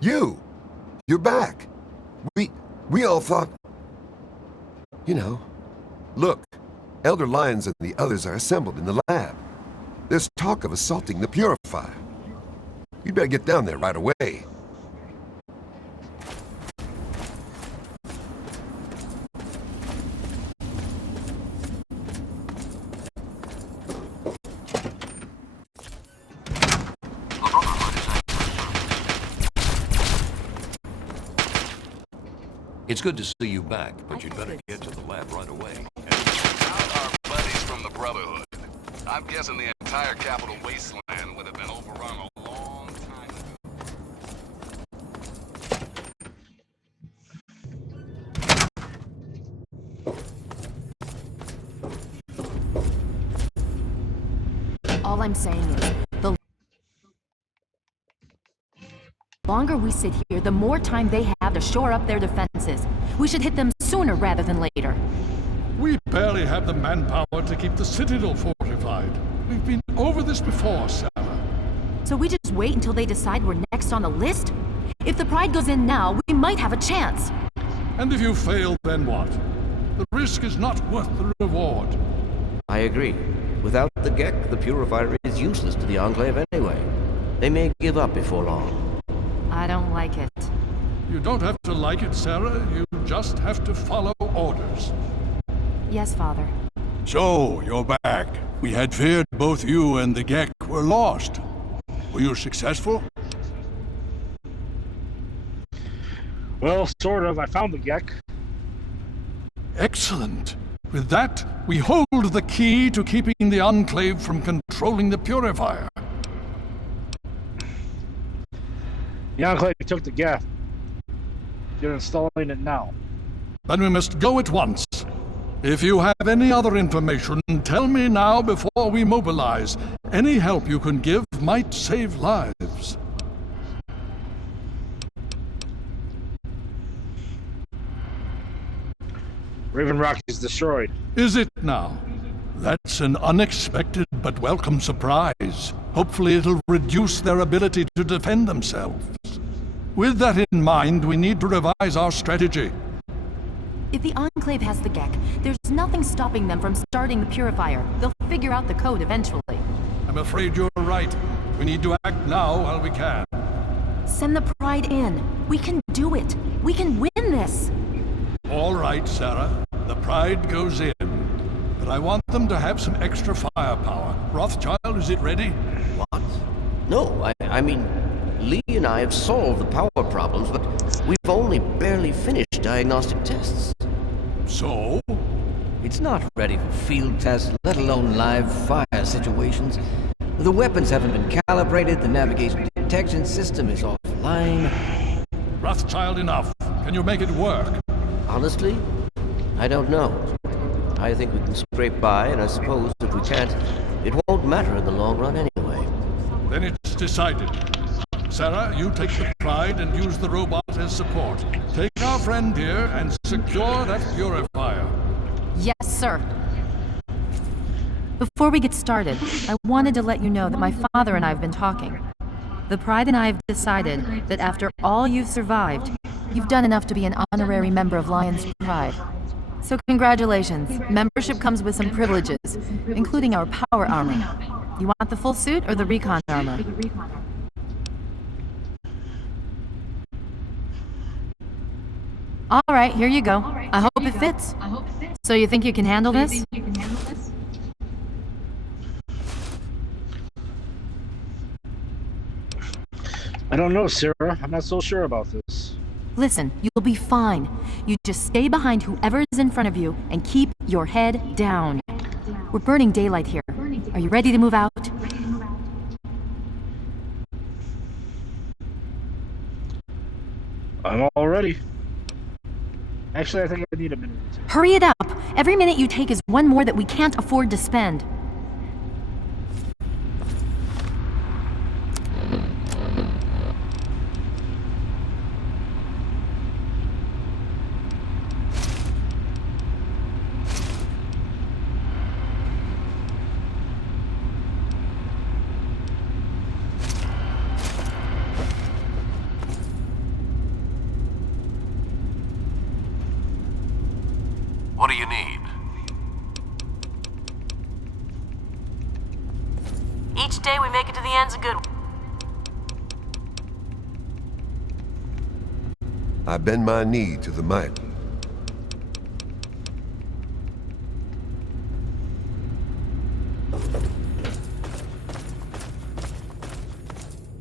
You're back. We all thought... You know, look, Elder Lyons and the others are assembled in the lab. There's talk of assaulting the Purifier. You'd better get down there right away. It's good to see you back, but you'd better get to the lab right away. How's our buddies from the Brotherhood? I'm guessing the entire Capital Wasteland would have been overrun a long time ago. All I'm saying is, the longer we sit here, the more time they have to shore up their defenses. We should hit them sooner rather than later. We barely have the manpower to keep the Citadel fortified. We've been over this before, Sarah. So we just wait until they decide we're next on the list? If the Pride goes in now, we might have a chance. And if you fail, then what? The risk is not worth the reward. I agree. Without the Gek, the Purifier is useless to the Enclave anyway. They may give up before long. I don't like it. You don't have to like it, Sarah. You just have to follow orders. Yes, Father. So, you're back. We had feared both you and the Gek were lost. Were you successful? Well, sort of. I found the Gek. Excellent. With that, we hold the key to keeping the Enclave from controlling the Purifier. The Enclave took the Gek. You're installing it now. Then we must go at once. If you have any other information, tell me now before we mobilize. Any help you can give might save lives. Raven Rock is destroyed. Is it now? That's an unexpected but welcome surprise. Hopefully it'll reduce their ability to defend themselves. With that in mind, we need to revise our strategy. If the Enclave has the Gek, there's nothing stopping them from starting the Purifier. They'll figure out the code eventually. I'm afraid you're right. We need to act now while we can. Send the Pride in. We can do it. We can win this. All right, Sarah. The Pride goes in. But I want them to have some extra firepower. Rothschild, is it ready? What? No, I mean, Lee and I have solved the power problems, but we've only barely finished diagnostic tests. So? It's not ready for field tests, let alone live fire situations. The weapons haven't been calibrated, the navigation detection system is offline. Rothschild, enough. Can you make it work? Honestly, I don't know. I think we can scrape by, and I suppose if we can't, it won't matter in the long run anyway. Then it's decided. Sarah, you take the Pride and use the robot as support. Take our friend here and secure that Purifier. Yes, sir. Before we get started, I wanted to let you know that my father and I have been talking. The Pride and I have decided that after all you've survived, you've done enough to be an honorary member of Lyons Pride. So congratulations. Membership comes with some privileges, including our power armor. You want the full suit or the recon armor? All right, here you go. I hope it fits. So you think you can handle this? I don't know, Sarah. I'm not so sure about this. Listen, you'll be fine. You just stay behind whoever is in front of you and keep your head down. We're burning daylight here. Are you ready to move out? I'm all ready. Actually, I think I need a minute. Hurry it up! Every minute you take is one more that we can't afford to spend. Each day we make it to the end's a good one. I bend my knee to the mighty.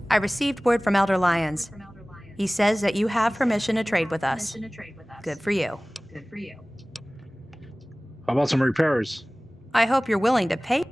I received word from Elder Lyons. He says that you have permission to trade with us. Good for you. How about some repairs? I hope you're willing to pay.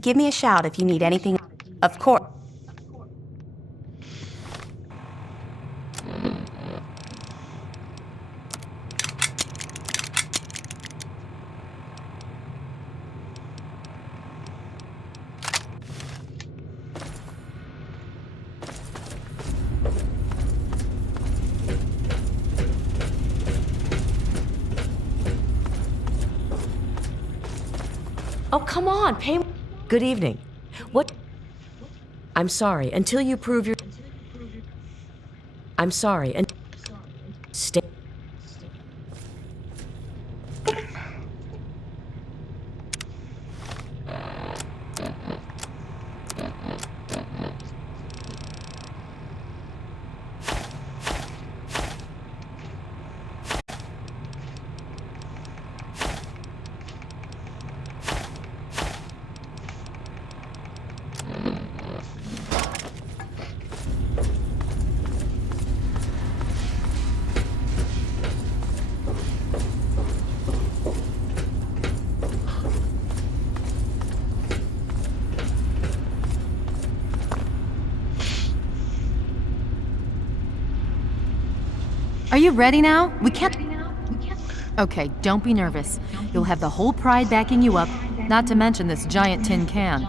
Give me a shout if you need anything. Of course. Oh, come on, pay. Good evening. What? I'm sorry, until you prove your. I'm sorry, and. Stay. Are you ready now? We can't... Okay, don't be nervous. You'll have the whole Pride backing you up, not to mention this giant tin can.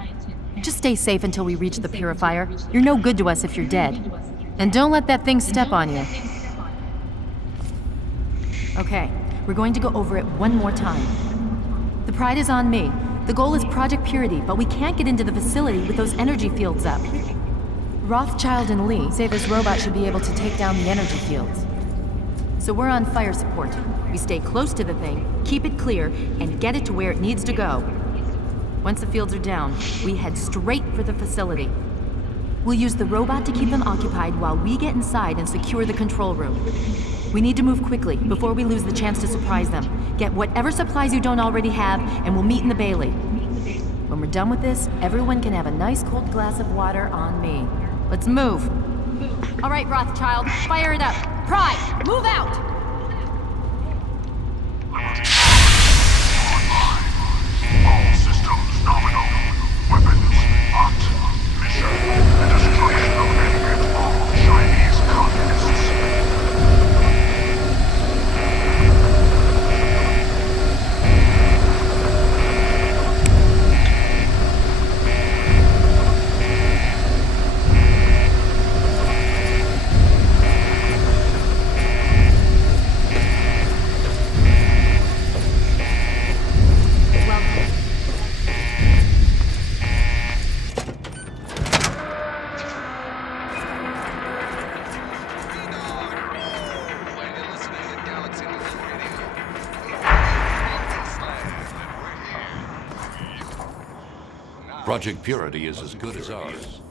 Just stay safe until we reach the purifier. You're no good to us if you're dead. And don't let that thing step on you. Okay, we're going to go over it one more time. The Pride is on me. The goal is Project Purity, but we can't get into the facility with those energy fields up. Rothschild and Lee say this robot should be able to take down the energy fields. So we're on fire support. We stay close to the thing, keep it clear, and get it to where it needs to go. Once the fields are down, we head straight for the facility. We'll use the robot to keep them occupied while we get inside and secure the control room. We need to move quickly before we lose the chance to surprise them. Get whatever supplies you don't already have, and we'll meet in the Bailey. When we're done with this, everyone can have a nice cold glass of water on me. Let's move. All right, Rothschild, fire it up. Pride, move out! Project Purity is as good as ours.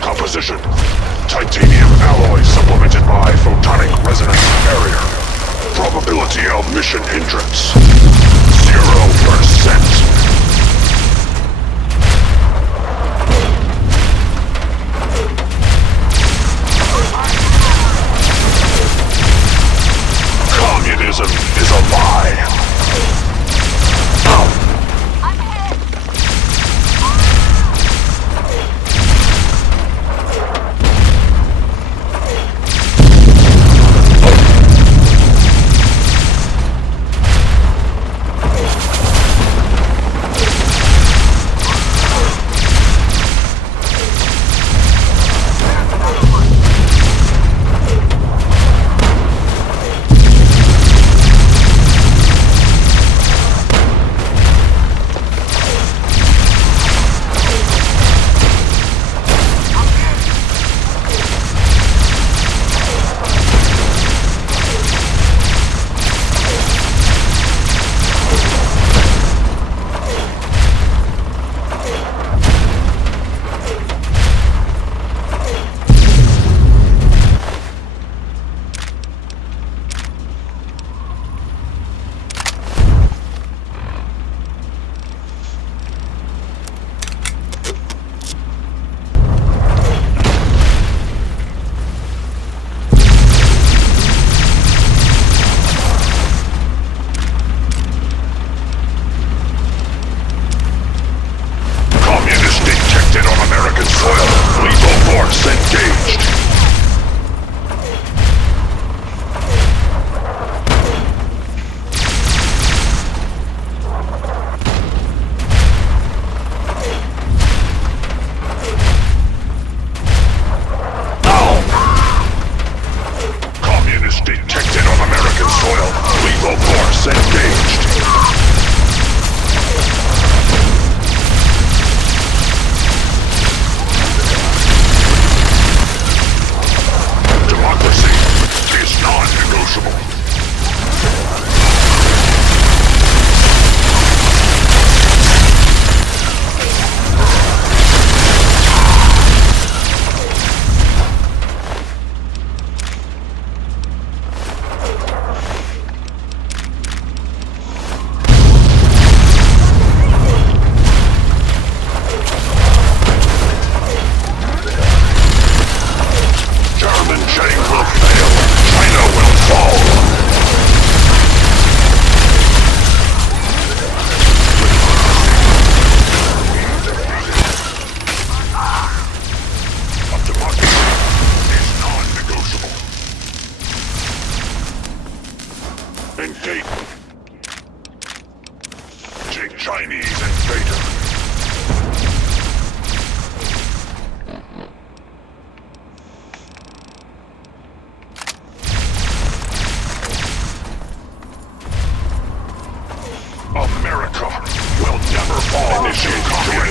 Composition. Titanium alloy supplemented by photonic resonance barrier. Probability of mission hindrance. 0%. Communism is a lie.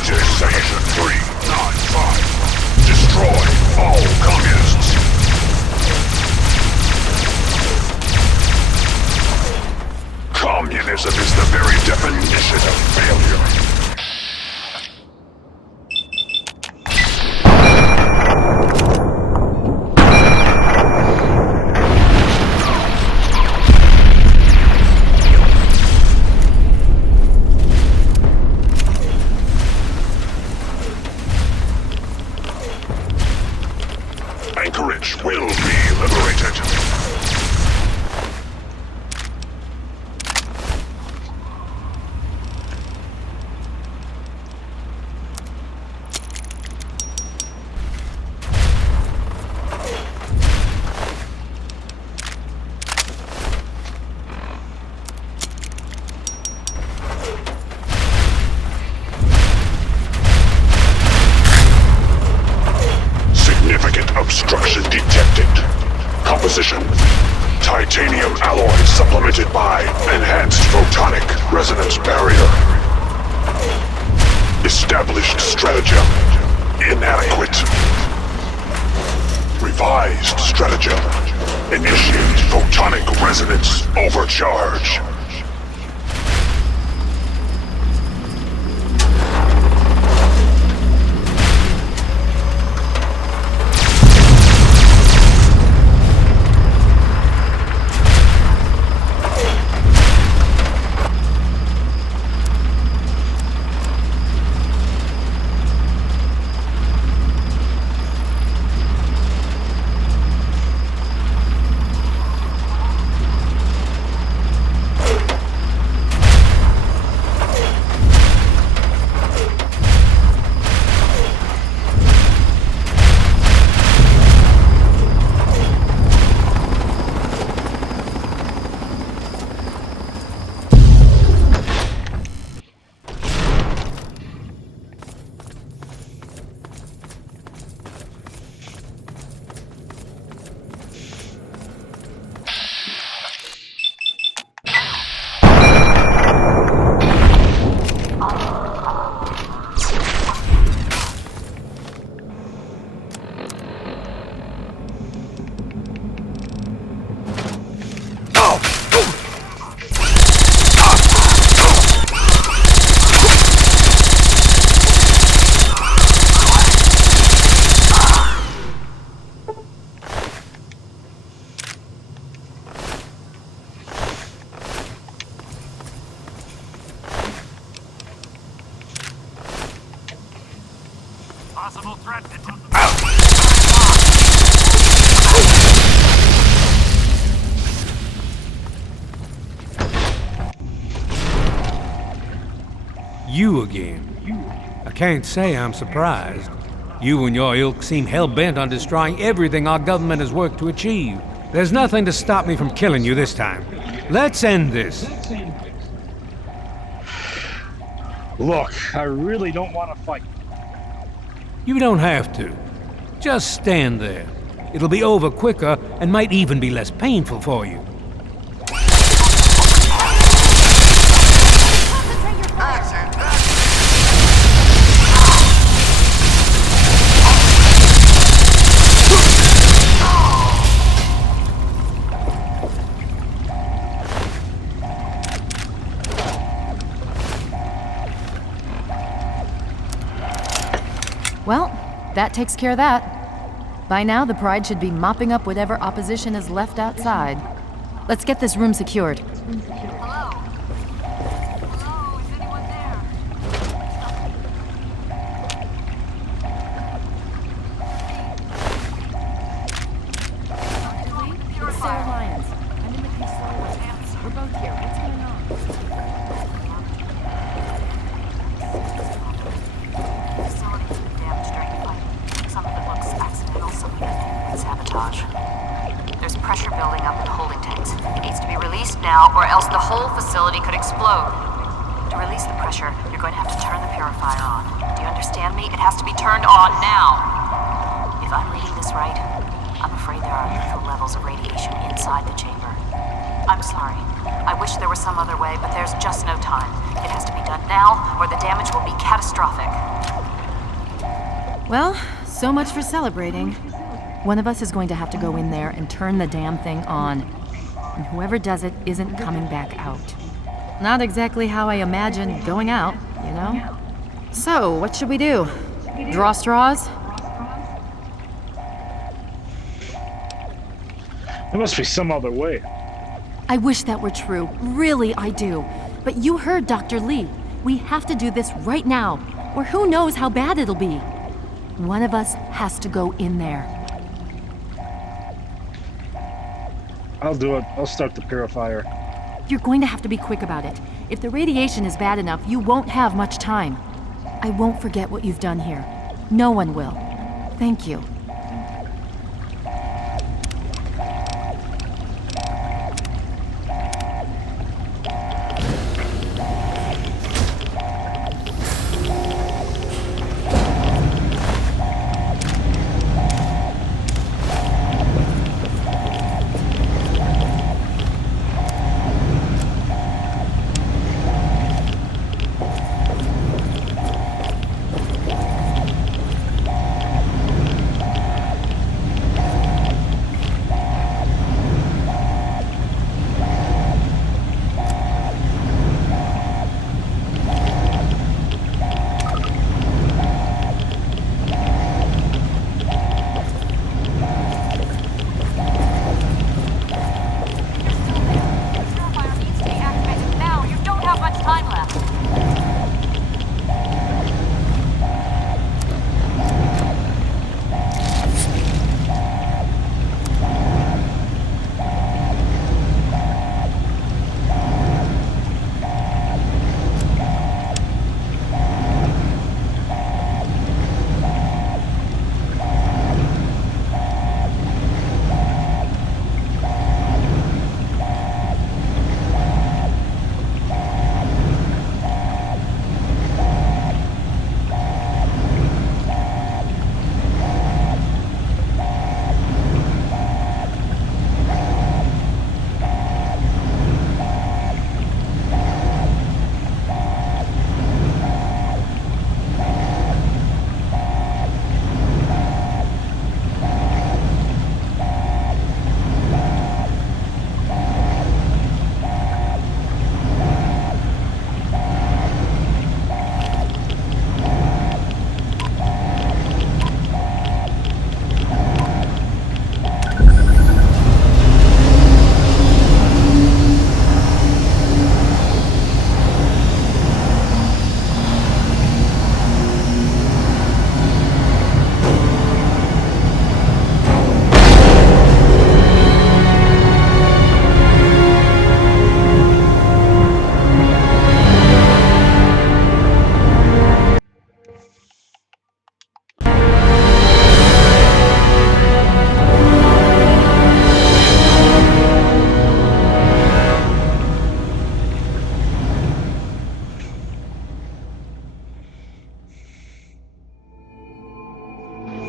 Section 395. Destroy all communists. Communism is the very definition of failure. Anchorage will be liberated. Obstruction detected. Composition: titanium alloy supplemented by enhanced photonic resonance barrier. Established stratagem: inadequate. Revised stratagem: initiate photonic resonance overcharge. Possible threat detected. You again. I can't say I'm surprised. You and your ilk seem hell-bent on destroying everything our government has worked to achieve. There's nothing to stop me from killing you this time. Let's end this. Look, I really don't want to fight. You don't have to. Just stand there. It'll be over quicker and might even be less painful for you. Well, that takes care of that. By now, the Pride should be mopping up whatever opposition is left outside. Let's get this room secured. Hello? Hello? Is anyone there? It's Sarah Lyons. I'm in the control. We're both here. What's going on? There's pressure building up in holding tanks. It needs to be released now, or else the whole facility could explode. To release the pressure, you're going to have to turn the purifier on. Do you understand me? It has to be turned on now. If I'm reading this right, I'm afraid there are lethal levels of radiation inside the chamber. I'm sorry. I wish there was some other way, but there's just no time. It has to be done now, or the damage will be catastrophic. Well, so much for celebrating. One of us is going to have to go in there and turn the damn thing on. And whoever does it isn't coming back out. Not exactly how I imagined going out, you know? So, what should we do? Draw straws? There must be some other way. I wish that were true. Really, I do. But you heard Dr. Lee. We have to do this right now, or who knows how bad it'll be. One of us has to go in there. I'll do it. I'll start the purifier. You're going to have to be quick about it. If the radiation is bad enough, you won't have much time. I won't forget what you've done here. No one will. Thank you.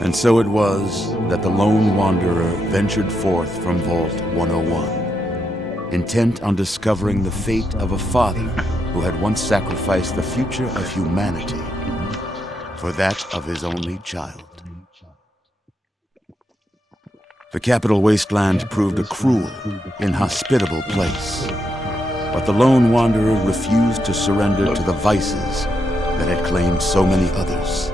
And so it was that the lone wanderer ventured forth from Vault 101, intent on discovering the fate of a father who had once sacrificed the future of humanity for that of his only child. The Capital Wasteland proved a cruel, inhospitable place, but the lone wanderer refused to surrender to the vices that had claimed so many others.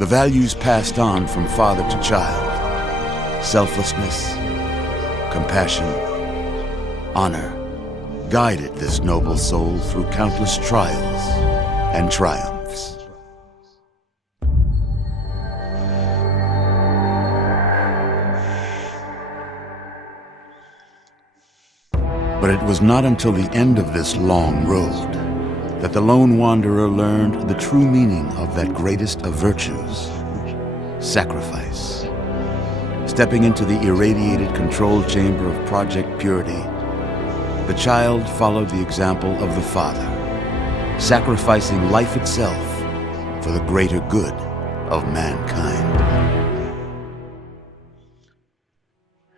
The values passed on from father to child, selflessness, compassion, honor, guided this noble soul through countless trials and triumphs. But it was not until the end of this long road that the lone wanderer learned the true meaning of that greatest of virtues, sacrifice. Stepping into the irradiated control chamber of Project Purity, the child followed the example of the father, sacrificing life itself for the greater good of mankind.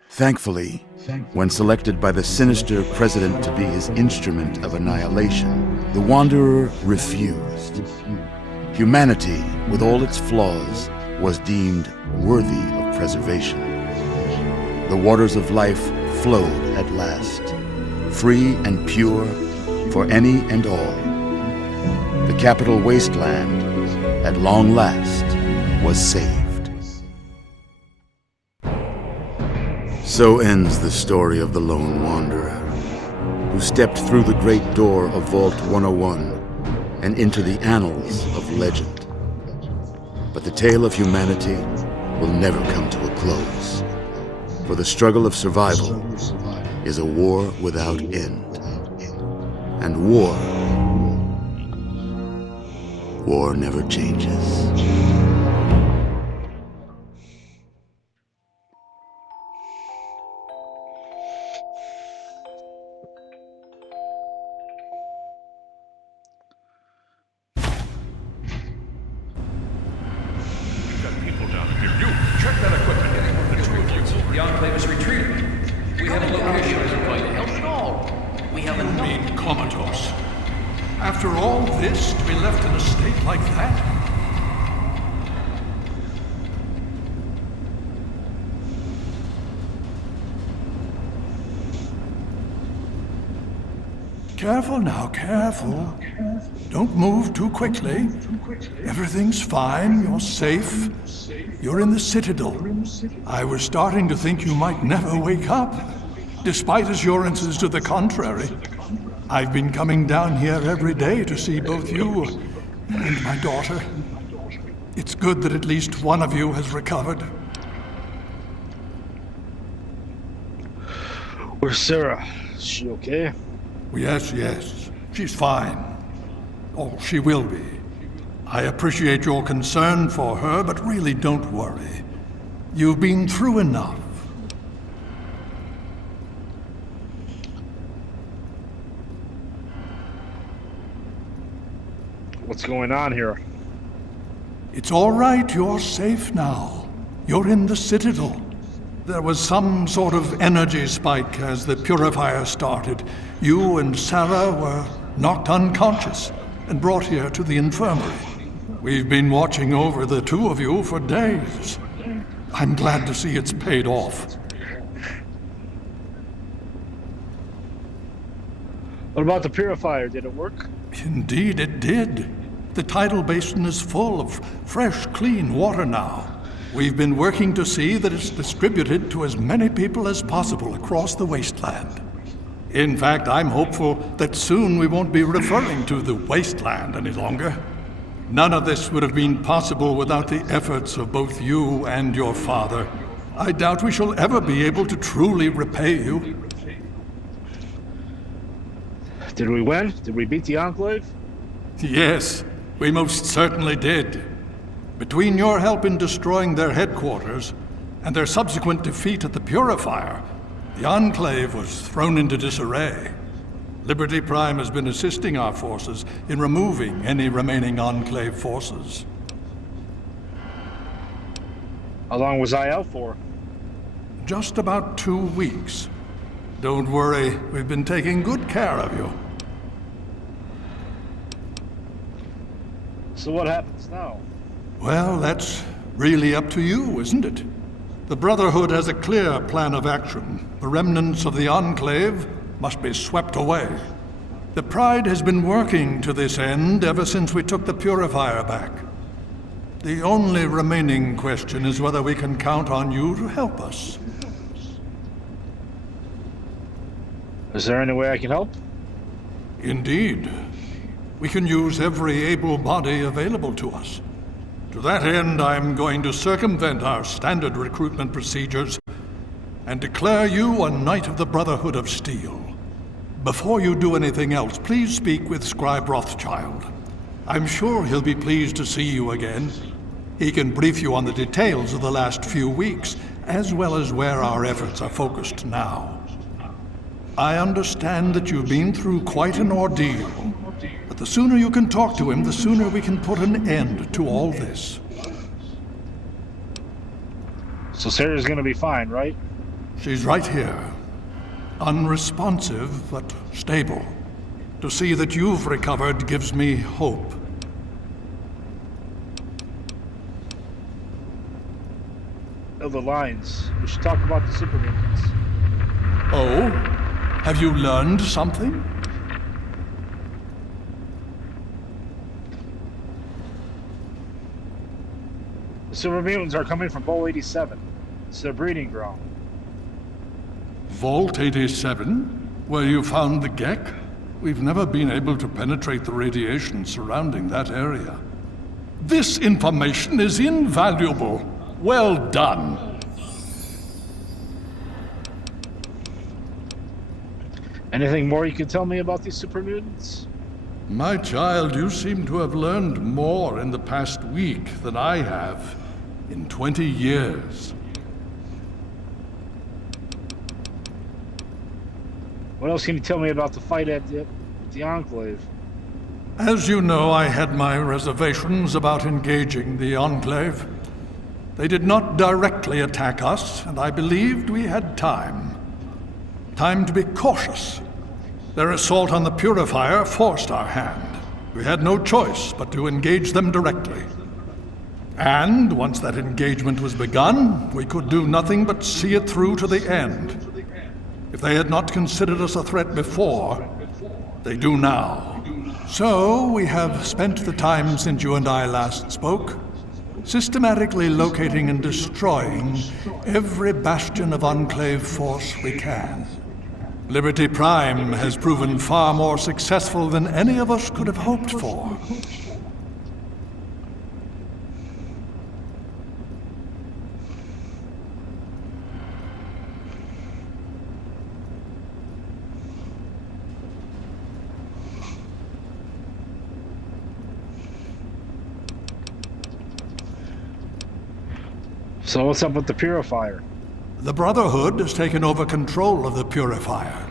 Thankfully, when selected by the sinister president to be his instrument of annihilation, The Wanderer refused. Humanity, with all its flaws, was deemed worthy of preservation. The waters of life flowed at last, free and pure for any and all. The capital wasteland, at long last, was saved. So ends the story of the Lone Wanderer, who stepped through the great door of Vault 101 and into the annals of legend. But the tale of humanity will never come to a close, for the struggle of survival is a war without end. And war never changes. The Enclave is retreating. We have a location that isn't going to help at all. We have a mean comatose. After all this, to be left in a state like that? Careful now, careful. Don't move too quickly. Everything's fine, you're safe. You're in the Citadel. I was starting to think you might never wake up, despite assurances to the contrary. I've been coming down here every day to see both you and my daughter. It's good that at least one of you has recovered. Where's Sarah? Is she okay? Yes, yes. She's fine. Oh, she will be. I appreciate your concern for her, but really don't worry. You've been through enough. What's going on here? It's all right, you're safe now. You're in the Citadel. There was some sort of energy spike as the purifier started. You and Sarah were knocked unconscious and brought here to the infirmary. We've been watching over the two of you for days. I'm glad to see it's paid off. What about the purifier? Did it work? Indeed it did. The tidal basin is full of fresh, clean water now. We've been working to see that it's distributed to as many people as possible across the wasteland. In fact, I'm hopeful that soon we won't be referring to the wasteland any longer. None of this would have been possible without the efforts of both you and your father. I doubt we shall ever be able to truly repay you. Did we win? Did we beat the Enclave? Yes, we most certainly did. Between your help in destroying their headquarters and their subsequent defeat at the Purifier, the Enclave was thrown into disarray. Liberty Prime has been assisting our forces in removing any remaining Enclave forces. How long was I out for? Just about 2 weeks. Don't worry, we've been taking good care of you. So what happens now? Well, that's really up to you, isn't it? The Brotherhood has a clear plan of action. The remnants of the Enclave must be swept away. The Pride has been working to this end ever since we took the Purifier back. The only remaining question is whether we can count on you to help us. Is there any way I can help? Indeed. We can use every able body available to us. To that end, I'm going to circumvent our standard recruitment procedures and declare you a Knight of the Brotherhood of Steel. Before you do anything else, please speak with Scribe Rothschild. I'm sure he'll be pleased to see you again. He can brief you on the details of the last few weeks, as well as where our efforts are focused now. I understand that you've been through quite an ordeal, but the sooner you can talk to him, the sooner we can put an end to all this. So Sarah's gonna be fine, right? She's right here. Unresponsive, but stable. To see that you've recovered gives me hope. Elder Lyons, we should talk about the super mutants. Oh? Have you learned something? The super mutants are coming from Vault 87. It's their breeding ground. Vault 87? Where you found the Gek? We've never been able to penetrate the radiation surrounding that area. This information is invaluable. Well done. Anything more you can tell me about these super mutants? My child, you seem to have learned more in the past week than I have in 20 years. What else can you tell me about the fight at the Enclave? As you know, I had my reservations about engaging the Enclave. They did not directly attack us, and I believed we had time. Time to be cautious. Their assault on the Purifier forced our hand. We had no choice but to engage them directly. And once that engagement was begun, we could do nothing but see it through to the end. If they had not considered us a threat before, they do now. So we have spent the time since you and I last spoke, systematically locating and destroying every bastion of Enclave force we can. Liberty Prime has proven far more successful than any of us could have hoped for. So what's up with the Purifier? The Brotherhood has taken over control of the Purifier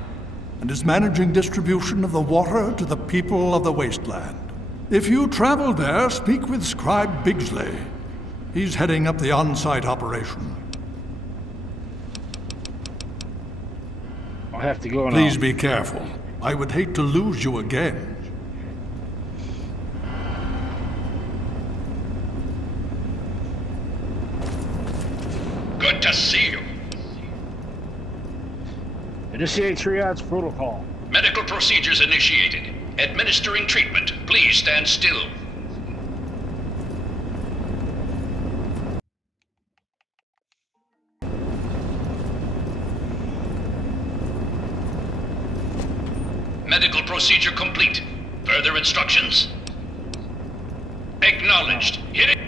and is managing distribution of the water to the people of the Wasteland. If you travel there, speak with Scribe Bigsley. He's heading up the on-site operation. I'll have to go now. Please be careful. I would hate to lose you again. Good to see you. Initiate triage protocol. Medical procedures initiated. Administering treatment. Please stand still. Medical procedure complete. Further instructions? Acknowledged. Hit it.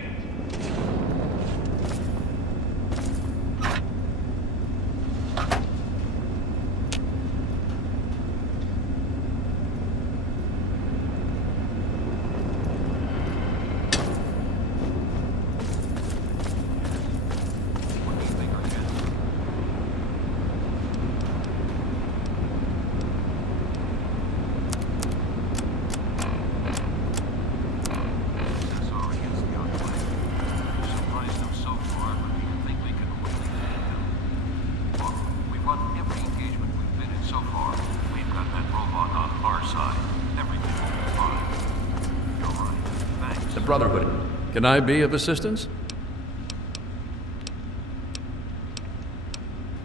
Brotherhood. Can I be of assistance?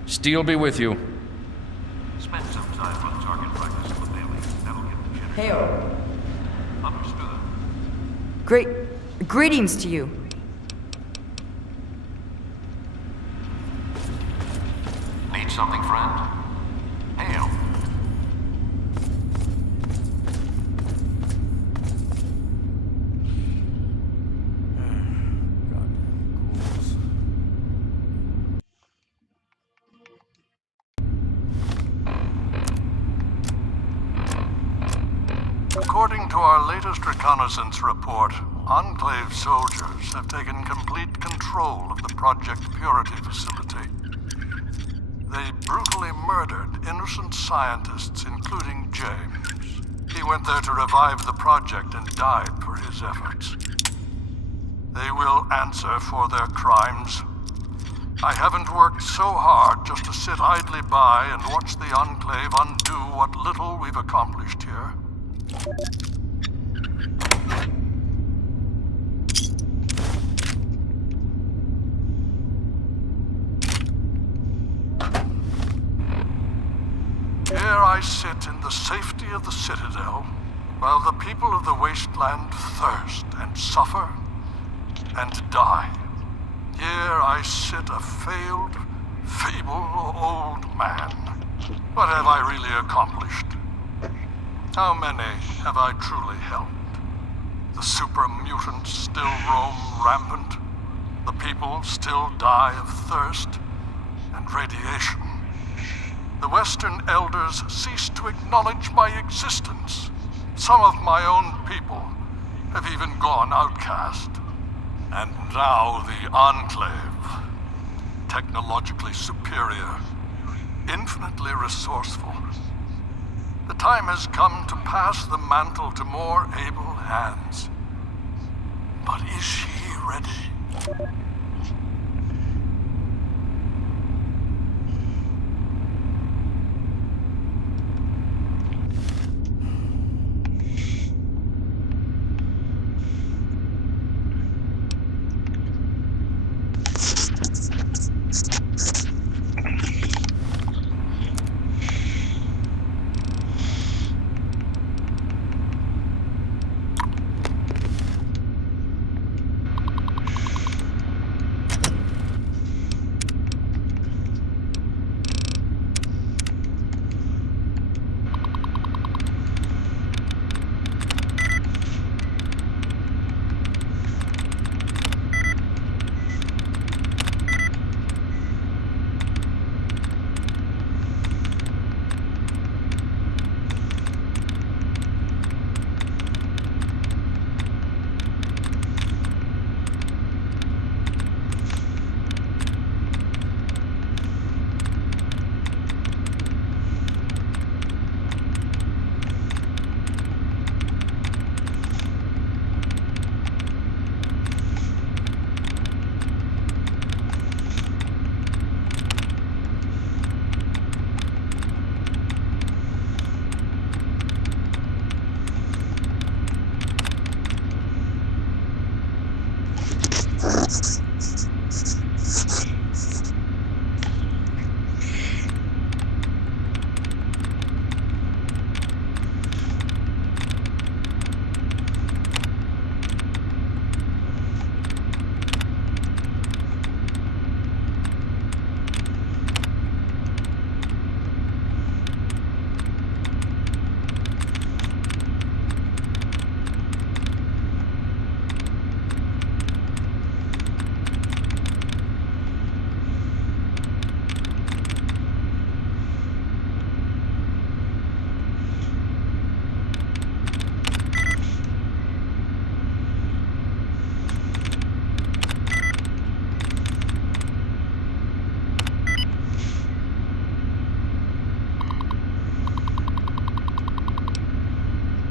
Steel be with you. Spend some time on target practice with Bailey. That'll give the chip. Hail. Understood. Greetings to you. Need something, friend? Hail. According to our latest reconnaissance report, Enclave soldiers have taken complete control of the Project Purity facility. They brutally murdered innocent scientists, including James. He went there to revive the project and died for his efforts. They will answer for their crimes. I haven't worked so hard just to sit idly by and watch the Enclave undo what little we've accomplished here. Here I sit in the safety of the Citadel, while the people of the wasteland thirst and suffer and die. Here I sit a failed, feeble old man. What have I really accomplished? How many have I truly helped? The super mutants still roam rampant. The people still die of thirst and radiation. The Western Elders cease to acknowledge my existence. Some of my own people have even gone outcast. And now the Enclave, technologically superior, infinitely resourceful. The time has come to pass the mantle to more able hands. But is she ready?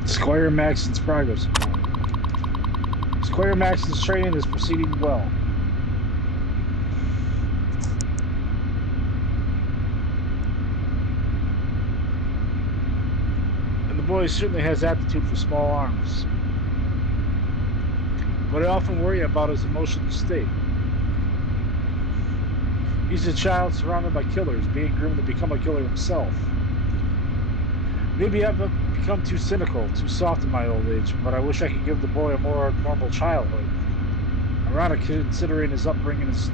Squire Maxon's progress report. Squire Maxon's training is proceeding well. And the boy certainly has aptitude for small arms. But I often worry about his emotional state. He's a child surrounded by killers, being groomed to become a killer himself. Maybe I've become too cynical, too soft in my old age, but I wish I could give the boy a more normal childhood. Ironic considering his upbringing is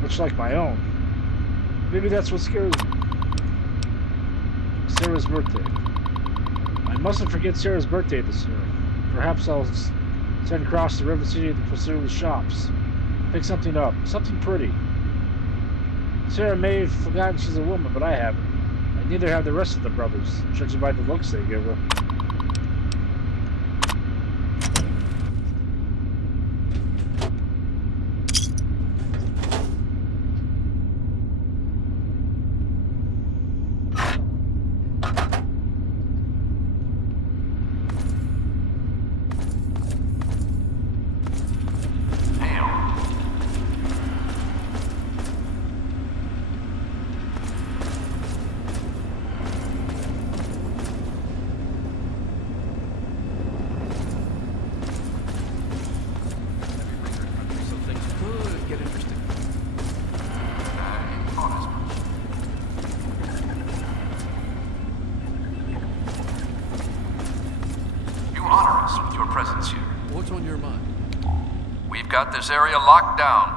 much like my own. Maybe that's what scares me. Sarah's birthday. I mustn't forget Sarah's birthday this year. Perhaps I'll send across the River City to pursue the shops. Pick something up, something pretty. Sarah may have forgotten she's a woman, but I haven't. And neither have the rest of the brothers, judging by the looks they give her. We've got this area locked down.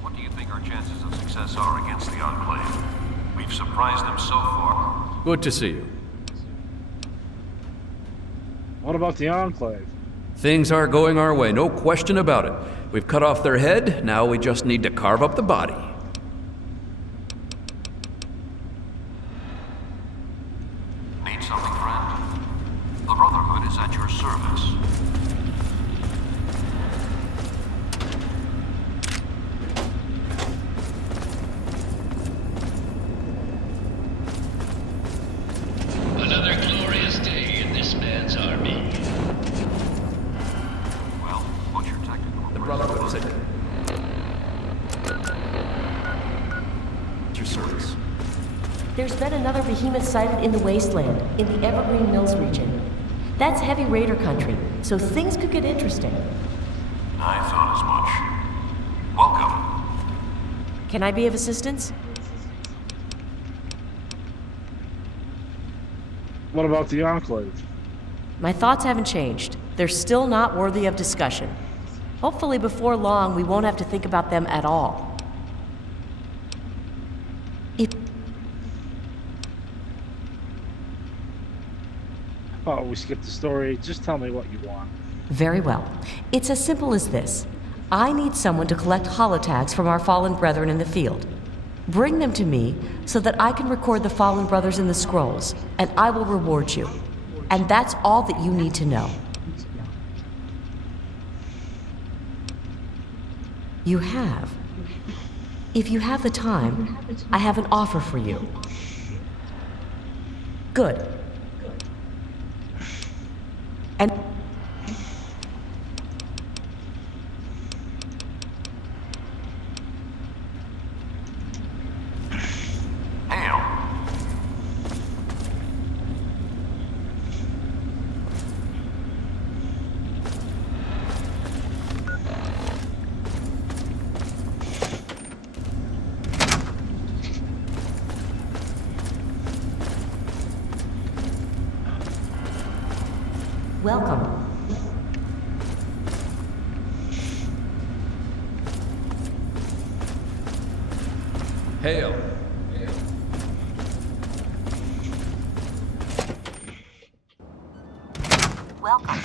What do you think our chances of success are against the Enclave? We've surprised them so far. Good to see you. What about the Enclave? Things are going our way, no question about it. We've cut off their head, now we just need to carve up the body. Need something, friend? The Brotherhood is at your service. Another glorious day in this man's army. Well, what's your technical? The Brotherhood is at your service. There's been another behemoth sighted in the wasteland, in the Evergreen Mills region. That's heavy raider country, so things could get interesting. I thought as much. Welcome. Can I be of assistance? What about the Enclave? My thoughts haven't changed. They're still not worthy of discussion. Hopefully before long, we won't have to think about them at all. Oh, we skipped the story. Just tell me what you want. Very well. It's as simple as this. I need someone to collect holotags from our fallen brethren in the field. Bring them to me so that I can record the fallen brothers in the scrolls, and I will reward you. And that's all that you need to know. You have. If you have the time, I have an offer for you. Good. And welcome. Hail. Welcome.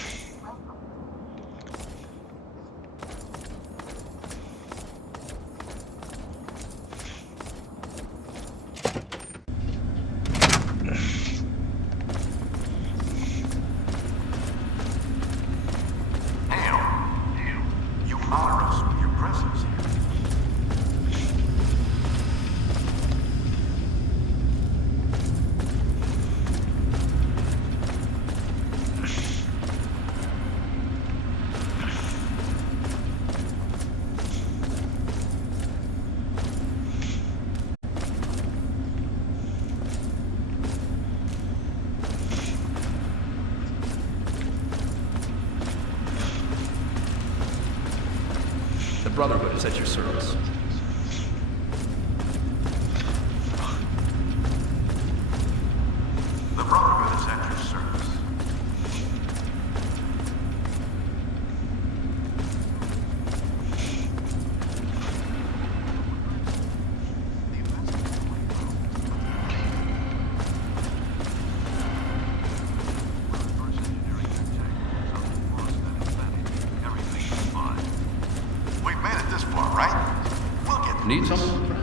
You honor us with your presence here. The Brotherhood is at your service. The Brotherhood is at your service. We've made it this far, right? We'll get Need this. something?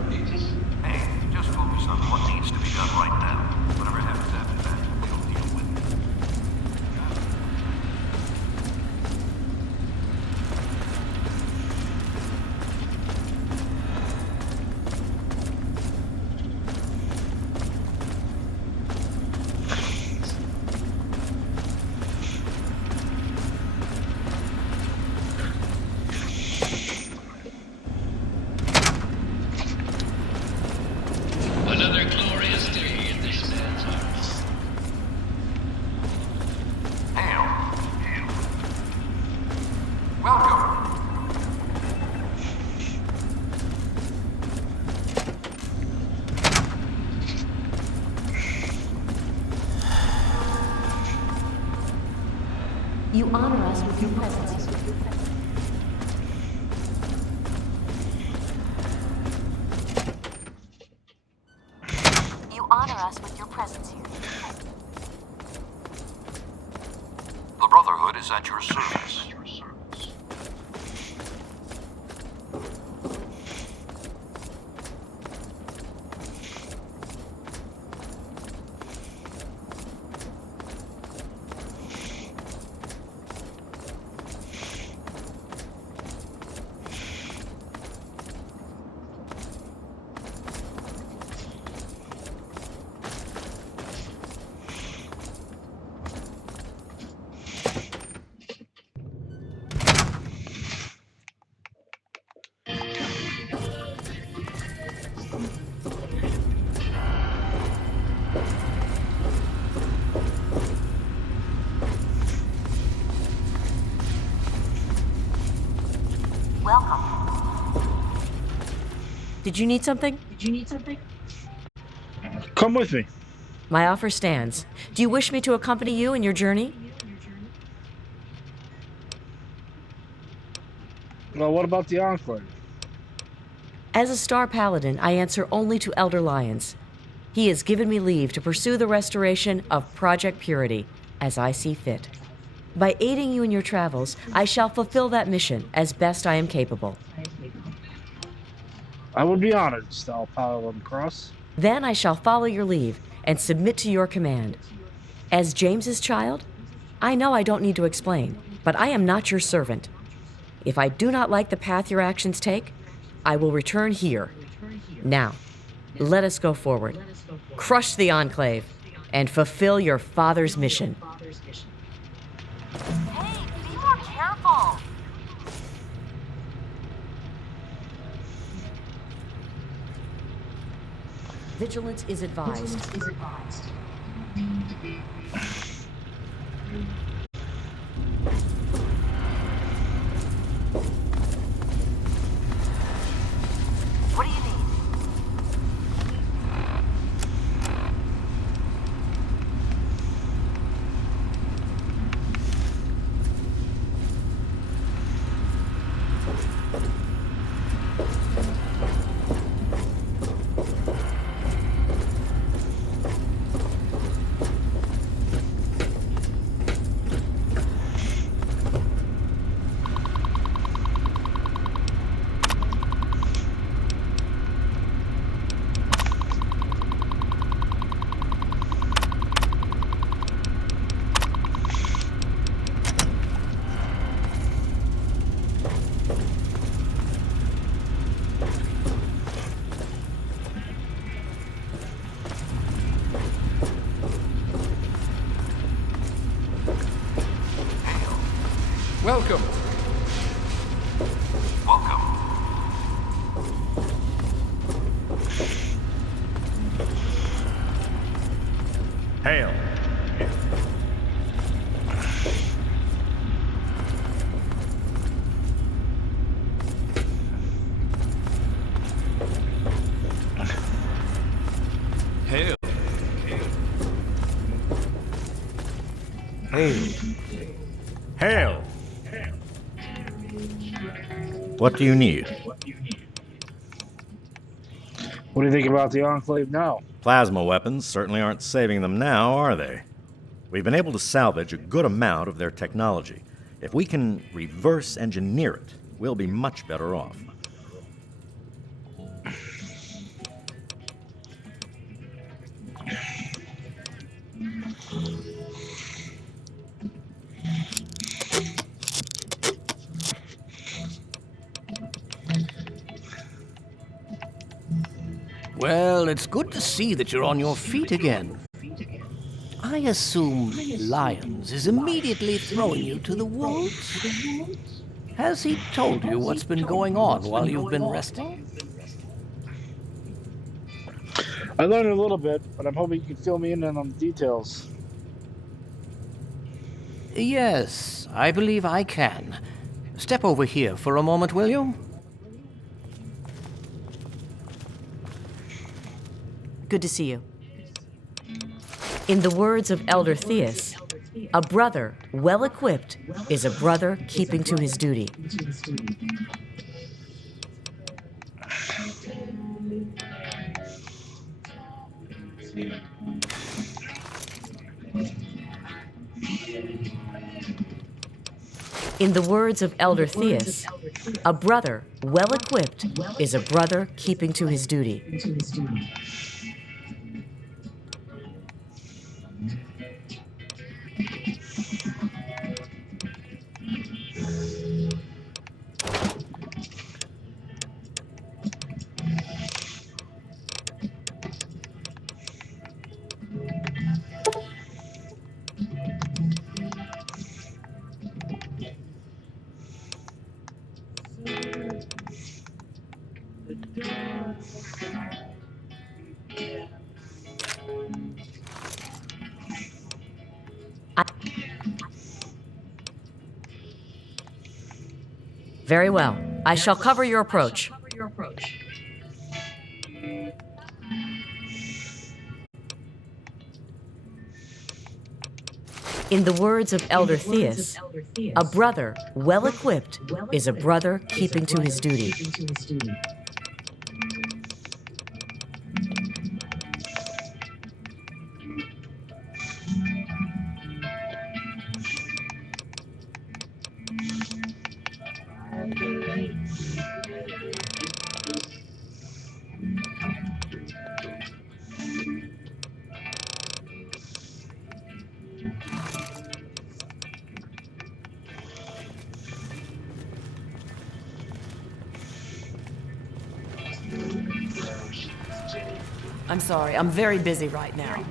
Hey, just focus on what needs to be done right now. Whatever happens after that, we'll deal with it. Another glorious day in this man's army. Welcome. You honor us with your presence. welcome. Did you need something? Come with me. My offer stands. Do you wish me to accompany you in your journey? Well, what about the Enclave? As a Star Paladin, I answer only to Elder Lyons. He has given me leave to pursue the restoration of Project Purity as I see fit. By aiding you in your travels, I shall fulfill that mission as best I am capable. I would be honored, Star Paladin Cross. Then I shall follow your leave and submit to your command. As James's child, I know I don't need to explain, but I am not your servant. If I do not like the path your actions take, I will return here. Now, let us go forward. Crush the Enclave and fulfill your father's mission. Hey, be more careful. Vigilance is advised. What do you need? Welcome. Hail. Hail. Hail. Hail. What do you need? What do you think about the Enclave now? Plasma weapons certainly aren't saving them now, are they? We've been able to salvage a good amount of their technology. If we can reverse engineer it, we'll be much better off. Well, it's good to see that you're on your feet again. I assume Lyons is immediately throwing you to the wolves? Has he told you what's been going on while you've been resting? I learned a little bit, but I'm hoping you can fill me in on the details. Yes, I believe I can. Step over here for a moment, will you? Good to see you. In the words of Elder Theus, a brother well equipped is a brother keeping to his duty. In the words of Elder Theus, a brother well equipped is a brother keeping to his duty. Very well. I shall cover your approach. In the words of Elder Theus, a brother well equipped is a brother keeping to his duty. I'm sorry, I'm very busy right now.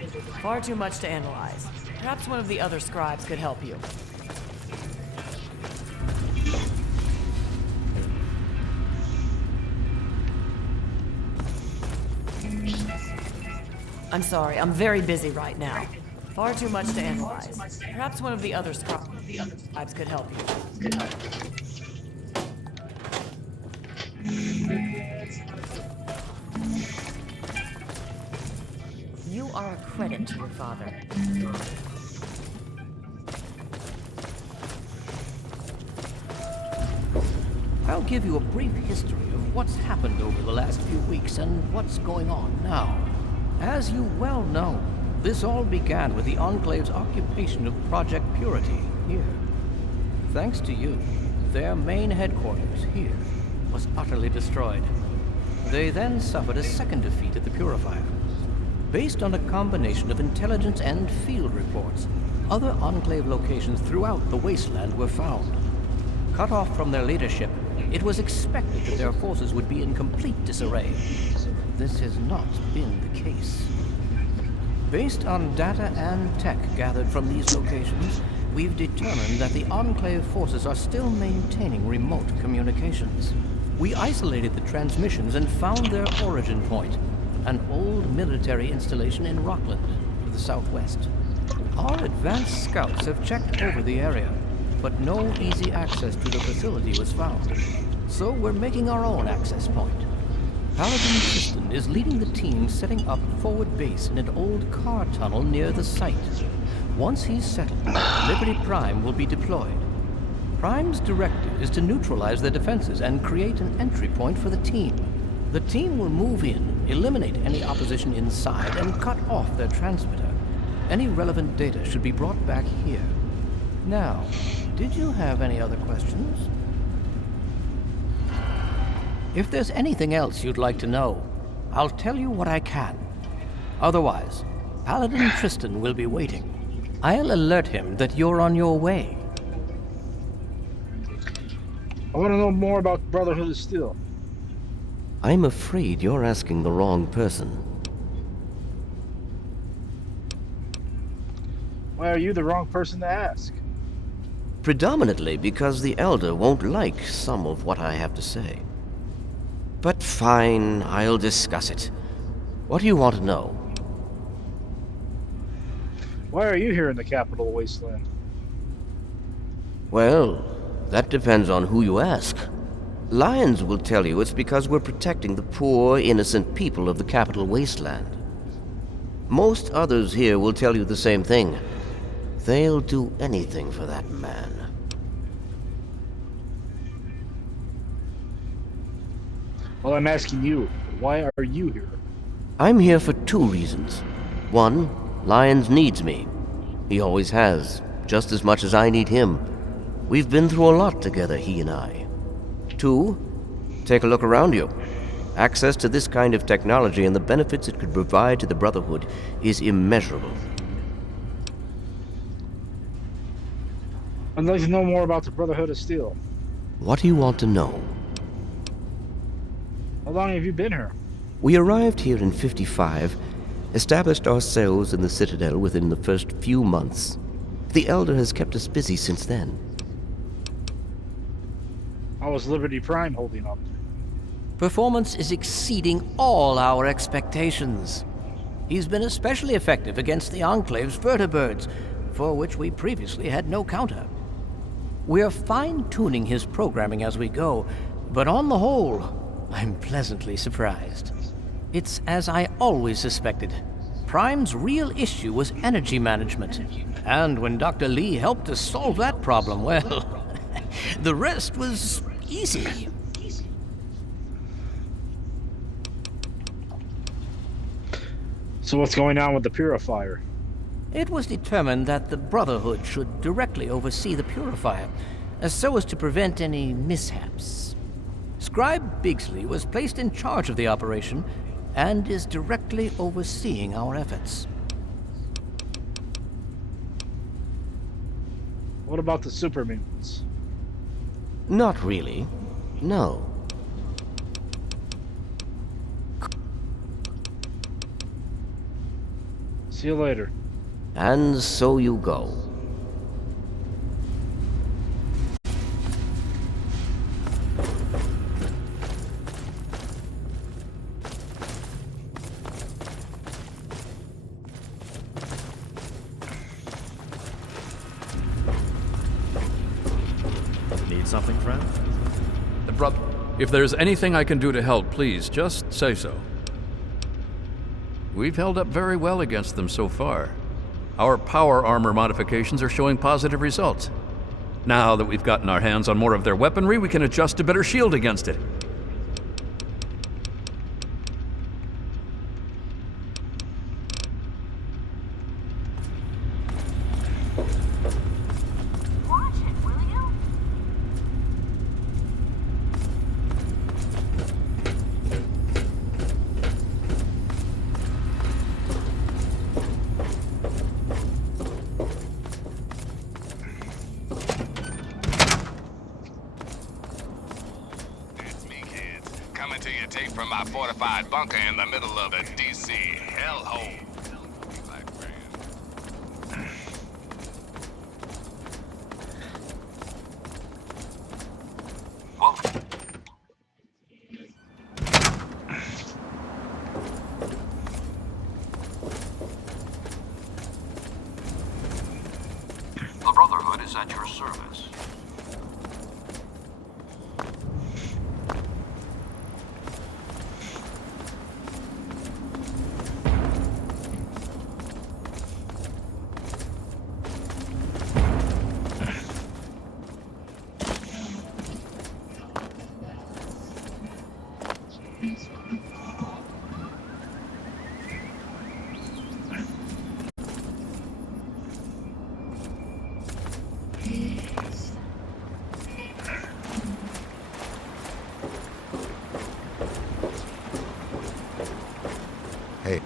Far too much to analyze. Perhaps one of the other scribes could help you. I'm sorry, I'm very busy right now. Far too much to analyze. Perhaps one of the other scribes could help you. You are a credit to your father. I'll give you a brief history of what's happened over the last few weeks and what's going on now. As you well know, this all began with the Enclave's occupation of Project Purity here. Thanks to you, their main headquarters here was utterly destroyed. They then suffered a second defeat at the Purifier. Based on a combination of intelligence and field reports, other Enclave locations throughout the wasteland were found. Cut off from their leadership, it was expected that their forces would be in complete disarray. This has not been the case. Based on data and tech gathered from these locations, we've determined that the Enclave forces are still maintaining remote communications. We isolated the transmissions and found their origin point, an old military installation in Rockland, to the southwest. Our advanced scouts have checked over the area, but no easy access to the facility was found. So we're making our own access point. Paladin Tristan is leading the team setting up forward base in an old car tunnel near the site. Once he's settled, Liberty Prime will be deployed. Prime's directive is to neutralize their defenses and create an entry point for the team. The team will move in, eliminate any opposition inside, and cut off their transmitter. Any relevant data should be brought back here. Now, did you have any other questions? If there's anything else you'd like to know, I'll tell you what I can. Otherwise, Paladin Tristan will be waiting. I'll alert him that you're on your way. I want to know more about Brotherhood of Steel. I'm afraid you're asking the wrong person. Why are you the wrong person to ask? Predominantly because the Elder won't like some of what I have to say. But fine, I'll discuss it. What do you want to know? Why are you here in the capital wasteland? Well, that depends on who you ask. Lyons will tell you it's because we're protecting the poor, innocent people of the capital wasteland. Most others here will tell you the same thing. They'll do anything for that man. Well, I'm asking you, why are you here? I'm here for two reasons. One, Lyons needs me. He always has, just as much as I need him. We've been through a lot together, he and I. Two, take a look around you. Access to this kind of technology and the benefits it could provide to the Brotherhood is immeasurable. I'd like to know more about the Brotherhood of Steel. What do you want to know? How long have you been here? We arrived here in 55, established ourselves in the Citadel within the first few months. The Elder has kept us busy since then. How was Liberty Prime holding up? Performance is exceeding all our expectations. He's been especially effective against the Enclave's vertibirds, for which we previously had no counter. We're fine-tuning his programming as we go, But on the whole, I'm pleasantly surprised. It's as I always suspected. Prime's real issue was energy management. And when Dr. Lee helped us solve that problem, well, the rest was easy. So what's going on with the Purifier? It was determined that the Brotherhood should directly oversee the Purifier, so as to prevent any mishaps. Scribe Bigsley was placed in charge of the operation and is directly overseeing our efforts. What about the super mutants? Not really. No. See you later. And so you go. Need something, friend? If there's anything I can do to help, please, just say so. We've held up very well against them so far. Our power armor modifications are showing positive results. Now that we've gotten our hands on more of their weaponry, we can adjust a better shield against it. Coming to you tape from my fortified bunker in the middle of a DC hellhole. The Brotherhood is at your service. Hey,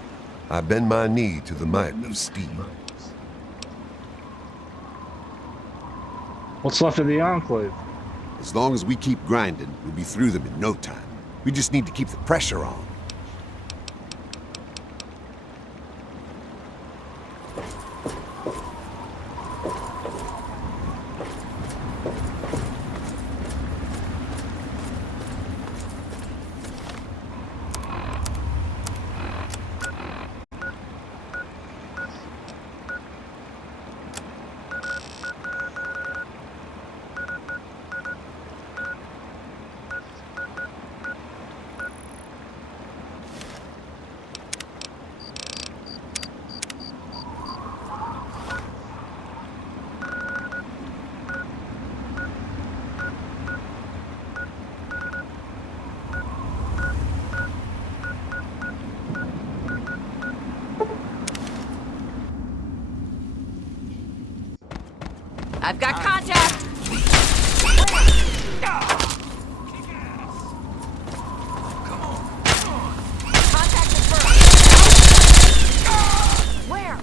I bend my knee to the might of Steve. What's left of the Enclave? As long as we keep grinding, we'll be through them in no time. We just need to keep the pressure on. I've got contact! Contact confirmed. Where?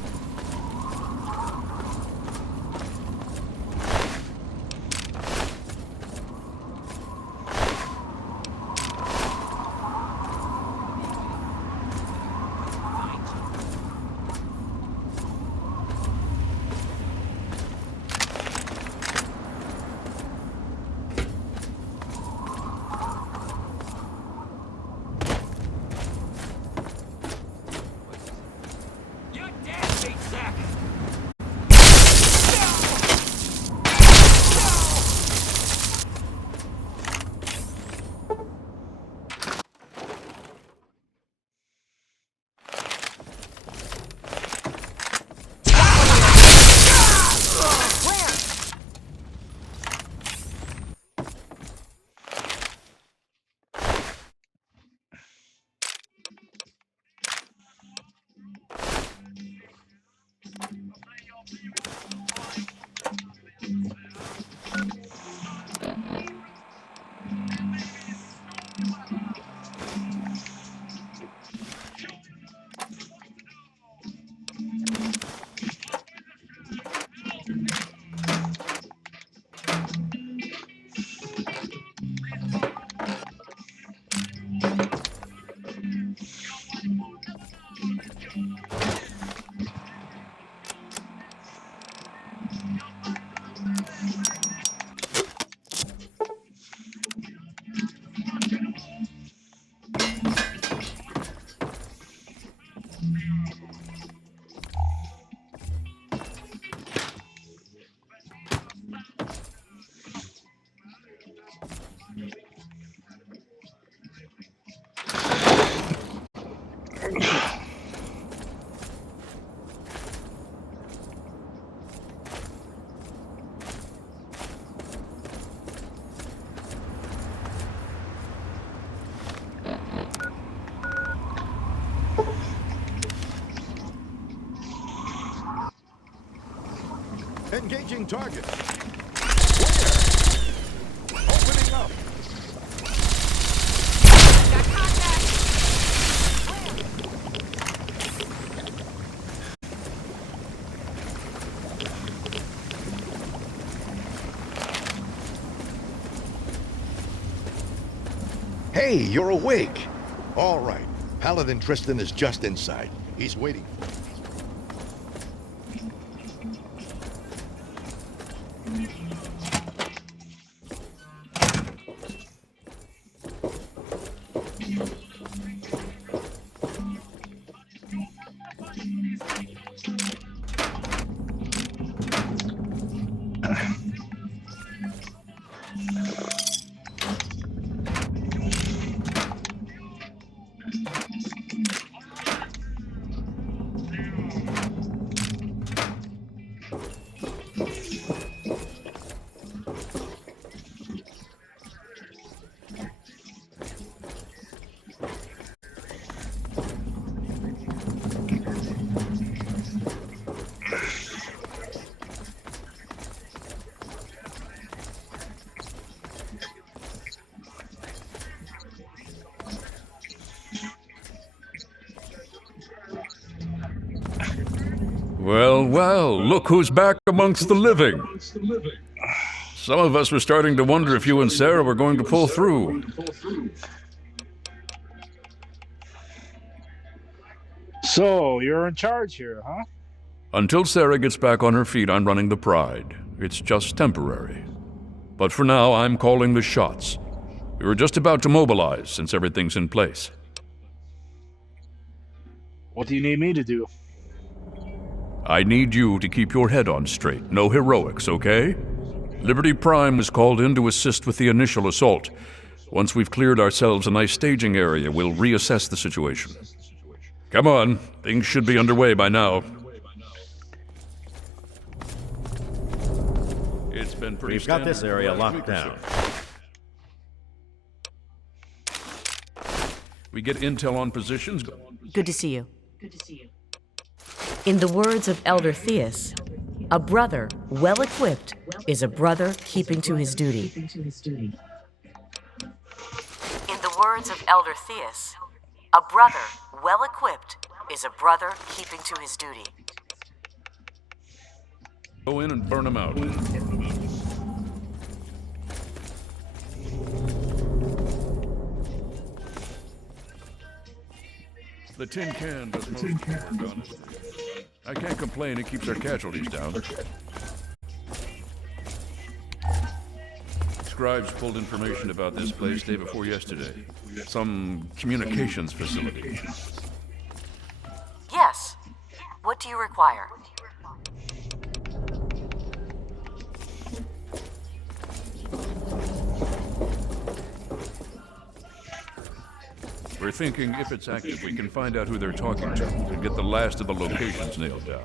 Engaging target. Where? Opening up. Got contact! Hey, you're awake. All right. Paladin Tristan is just inside. He's waiting. Well, well, look who's back amongst the living. Some of us were starting to wonder if you and Sarah were going to pull through. So, you're in charge here, huh? Until Sarah gets back on her feet, I'm running the Pride. It's just temporary. But for now, I'm calling the shots. We were just about to mobilize, since everything's in place. What do you need me to do? I need you to keep your head on straight. No heroics, okay? Liberty Prime was called in to assist with the initial assault. Once we've cleared ourselves a nice staging area, we'll reassess the situation. Come on, things should be underway by now. It's been pretty We've got this area locked down. We get intel on positions. Good to see you. In the words of Elder Theus, a brother well-equipped is a brother keeping to his duty. In the words of Elder Theus, a brother well-equipped is a brother keeping to his duty. Go in and burn them out. The tin can does most of the work on it. I can't complain, it keeps our casualties down. Scribes pulled information about this place day before yesterday. Some communications facility. Yes. What do you require? We're thinking if it's active, we can find out who they're talking to and get the last of the locations nailed down.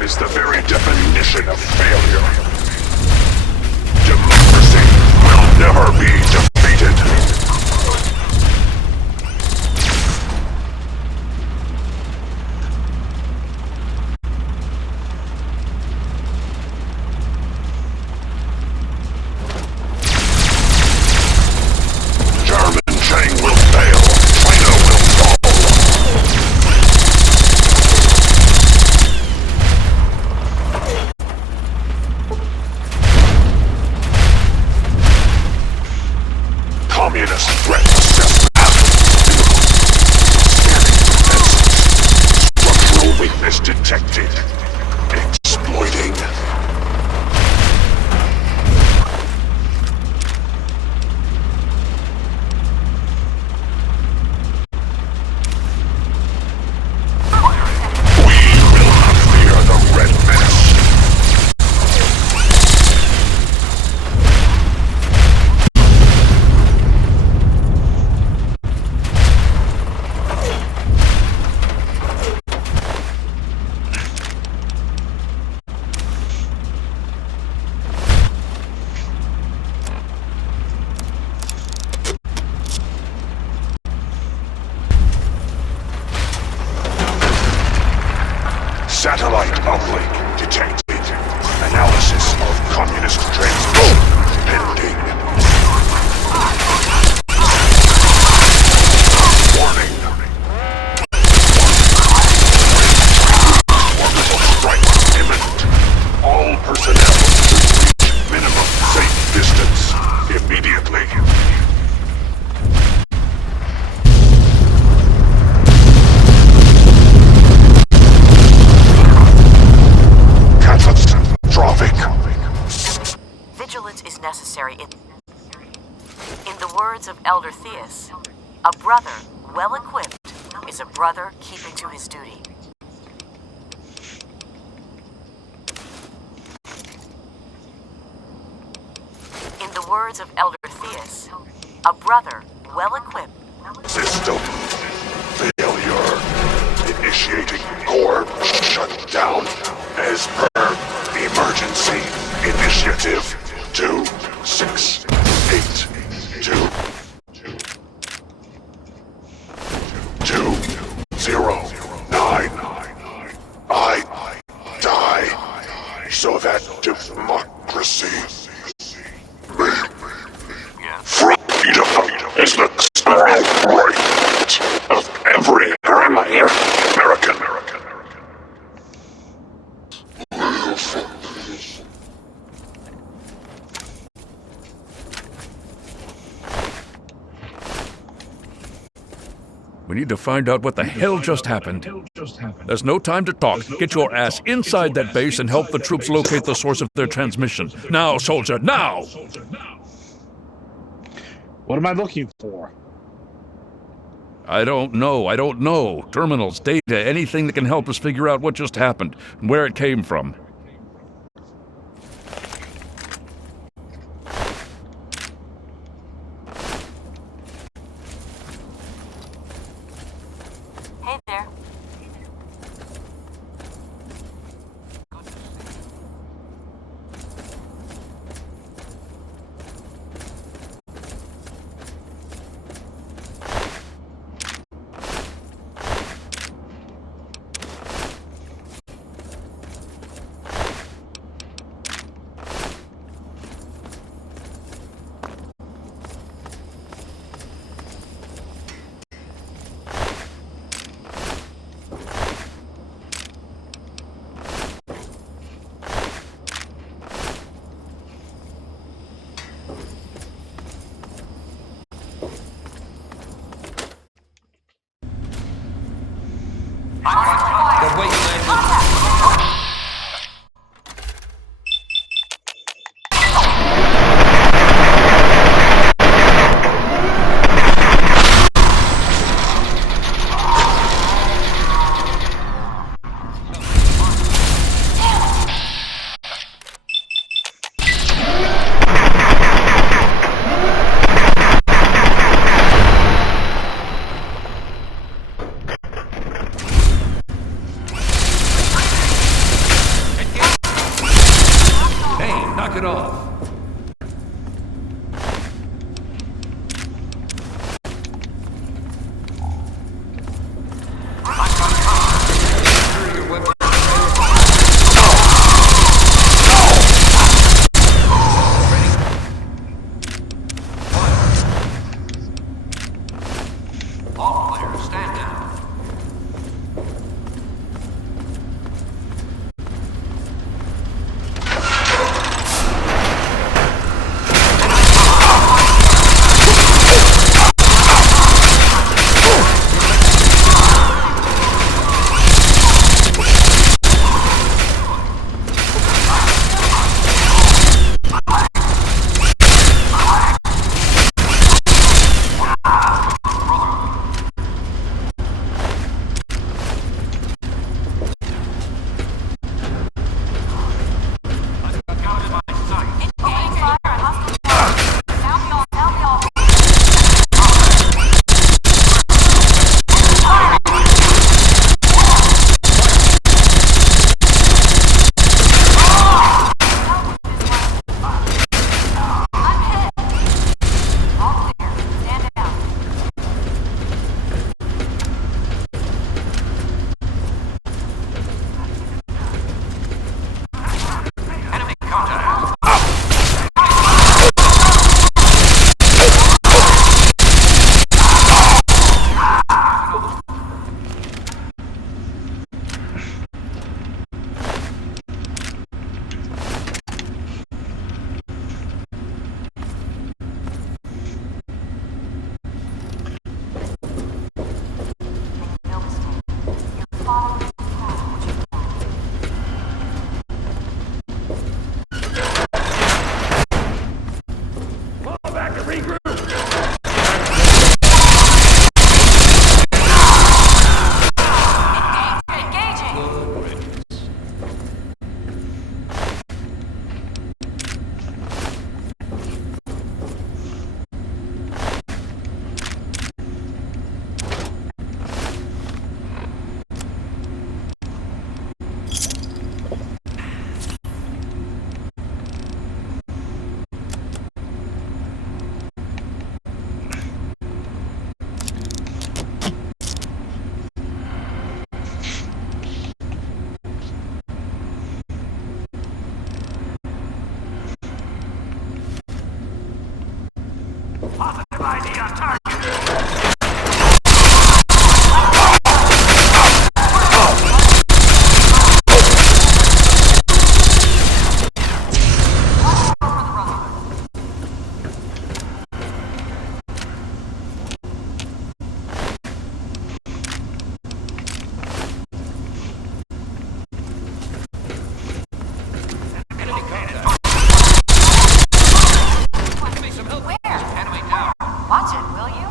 Is the very definition of failure. Democracy will never be defeated. Communist threat assessment. Structural weakness detected. Exploiting. Satellite uplink detected. Analysis of communist transmission pending. Warning. Orbital strike imminent. All personnel to reach minimum safe distance immediately. Vigilance is necessary in the words of Elder Theus, a brother well-equipped is a brother keeping to his duty. In the words of Elder Theus, a brother well-equipped. System failure. Initiating core shutdown as per emergency initiative 2682 209. I die so that democracy freedom is the right of every American. We need to find out what the hell just happened. There's no time to talk. Get your ass inside that base and help the troops locate the source of their transmission. Now, soldier, now! What am I looking for? I don't know. Terminals, data, anything that can help us figure out what just happened and where it came from. Hey there. Watch it, will you?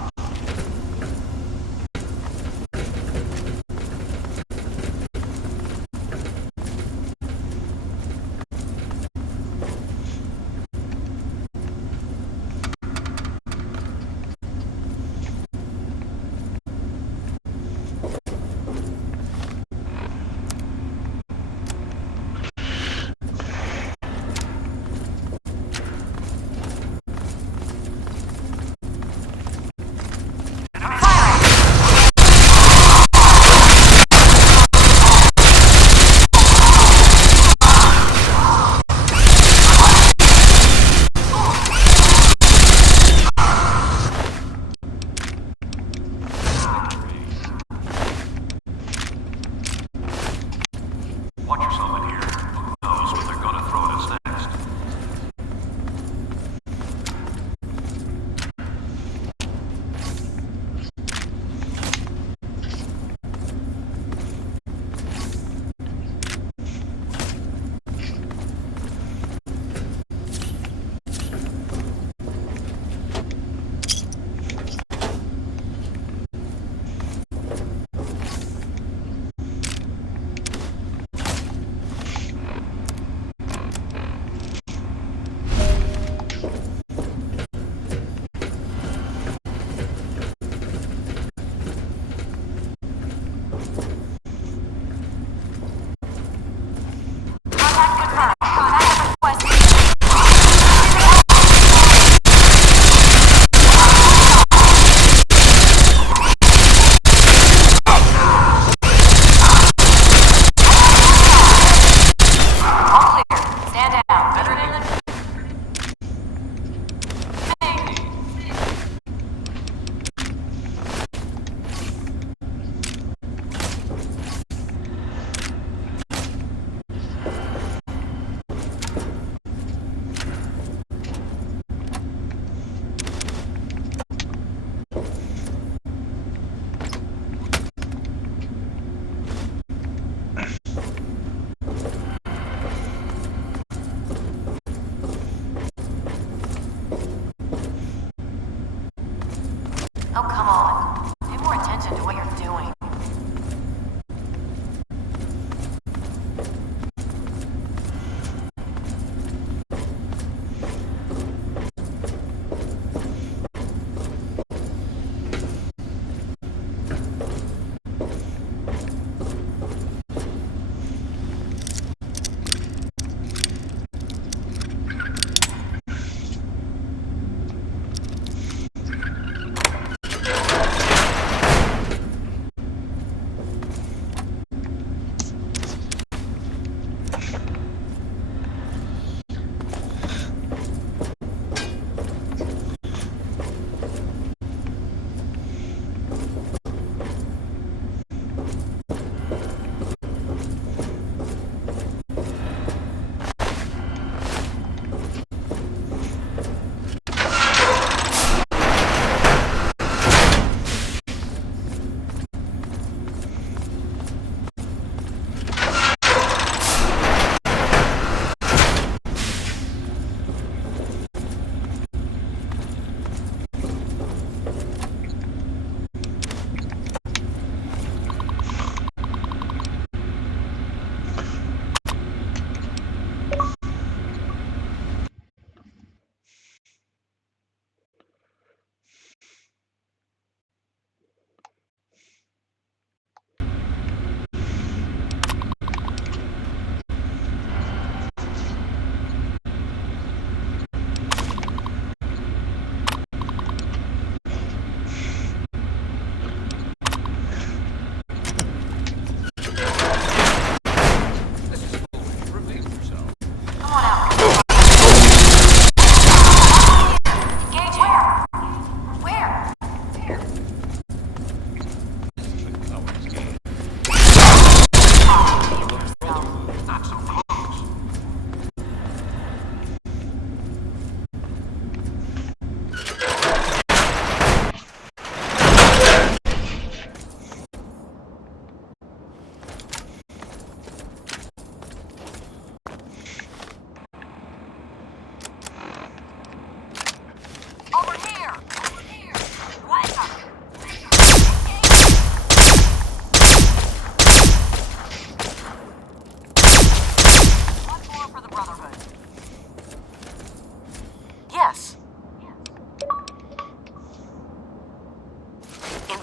Watch yourself in here. Who knows what they're gonna throw at us next? Oh, come on. Pay more attention to what you're doing.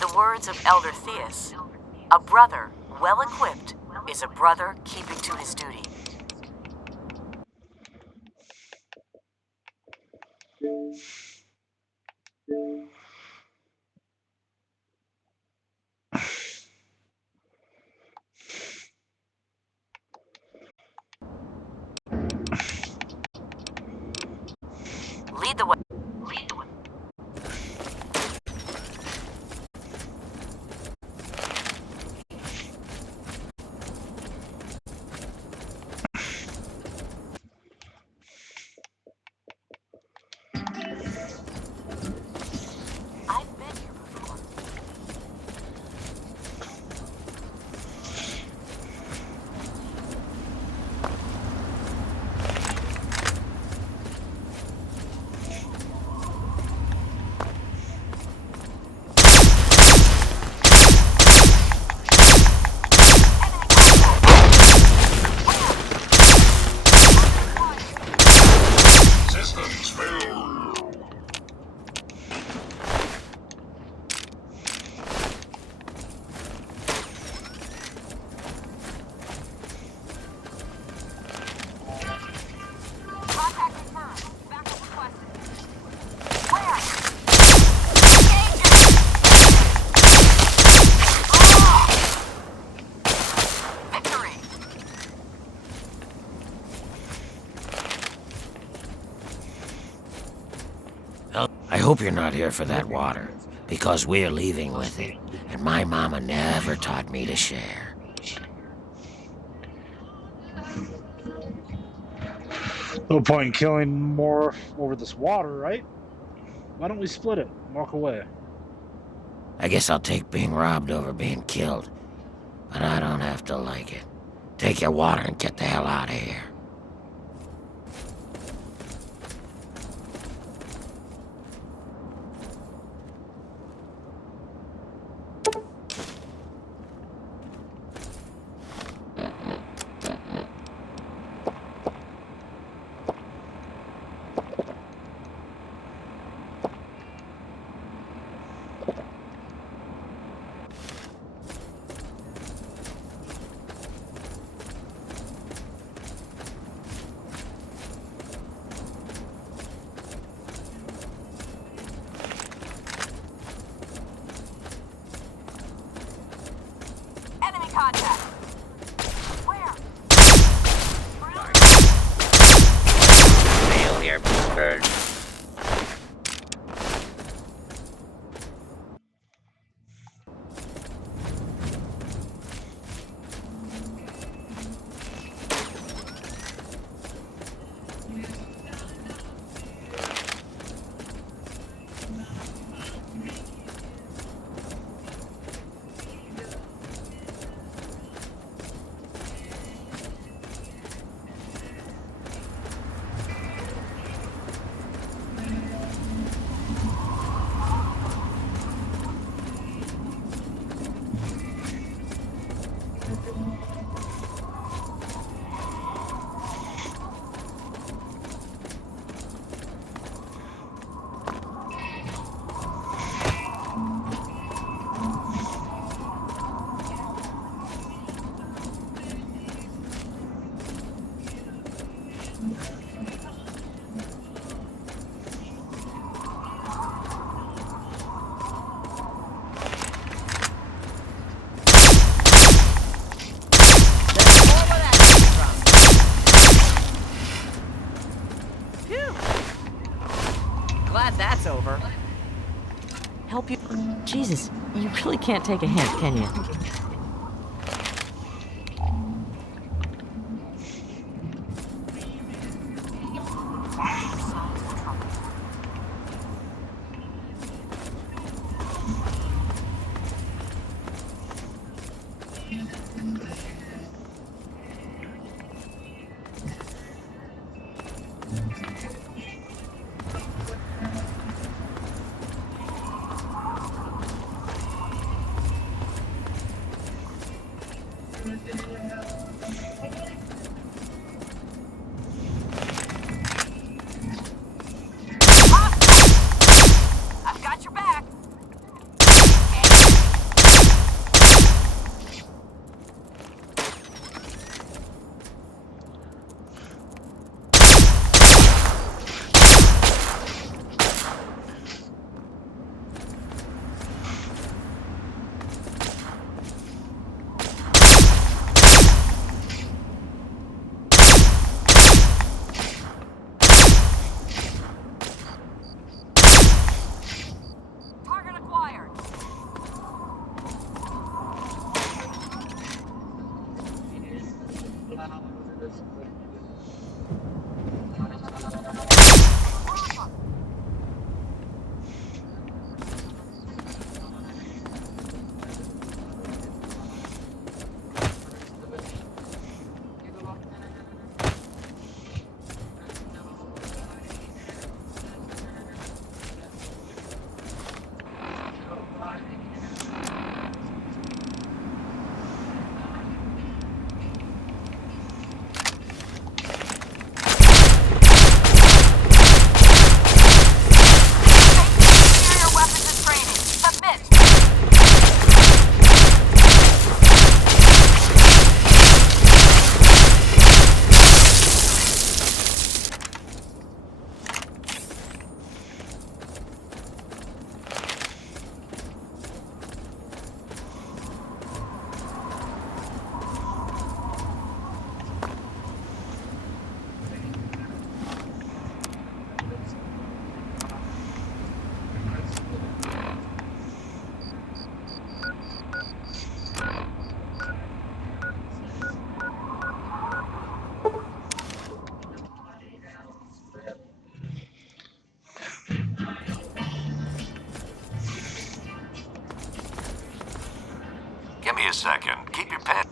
In the words of Elder Theus, a brother well equipped is a brother keeping to his duty. Lead the way. Lead the way. I've been here before. Systems failure. Contact confirmed. Backup requested. Where? Victory! I hope you're not here for that water, because we're leaving with it, and my mama never taught me to share. No point in killing more over this water, right? Why don't we split it and walk away? I guess I'll take being robbed over being killed, but I don't have to like it. Take your water and get the hell out of here. Enemy contact! Where? Failure, bird. Glad that's over. Help you? Jesus, you really can't take a hint, can you? I've got your back. second. Keep your pen.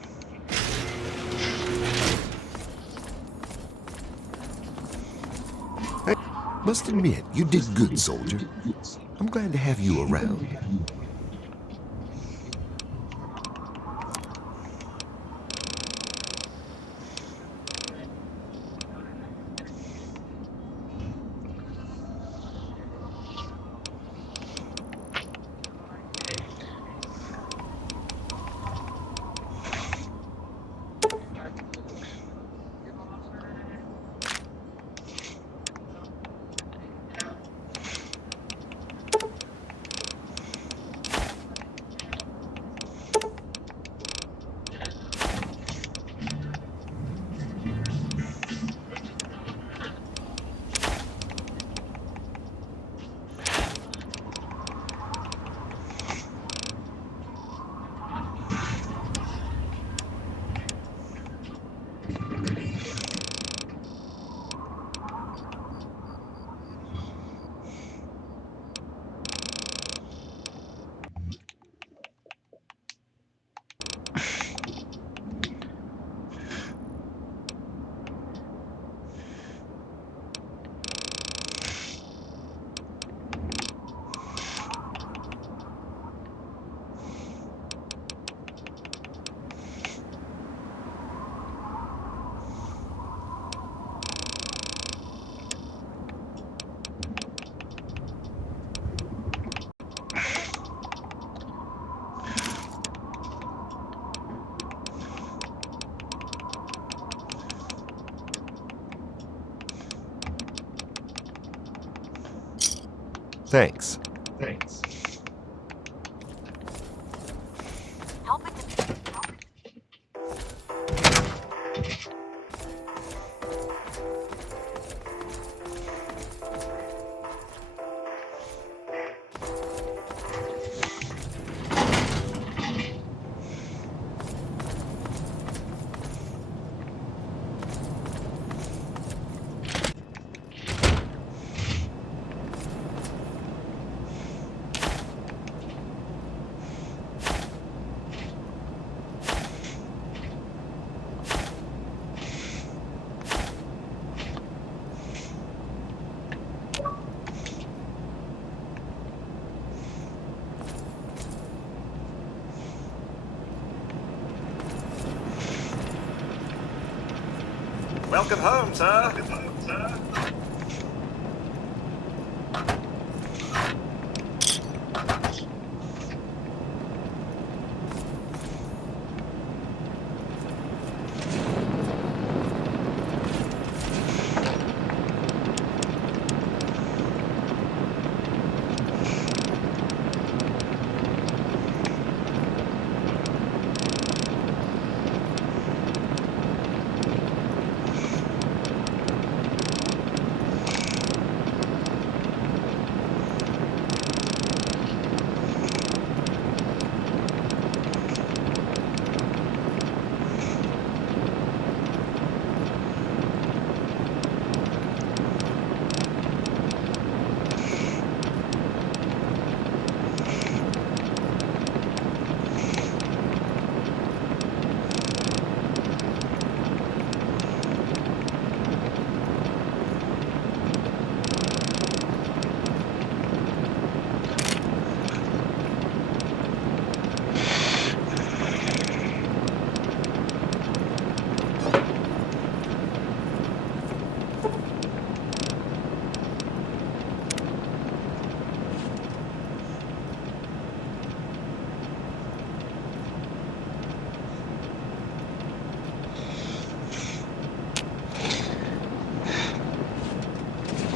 I must admit, you did good, soldier. I'm glad to have you around. Thanks. Welcome home, sir.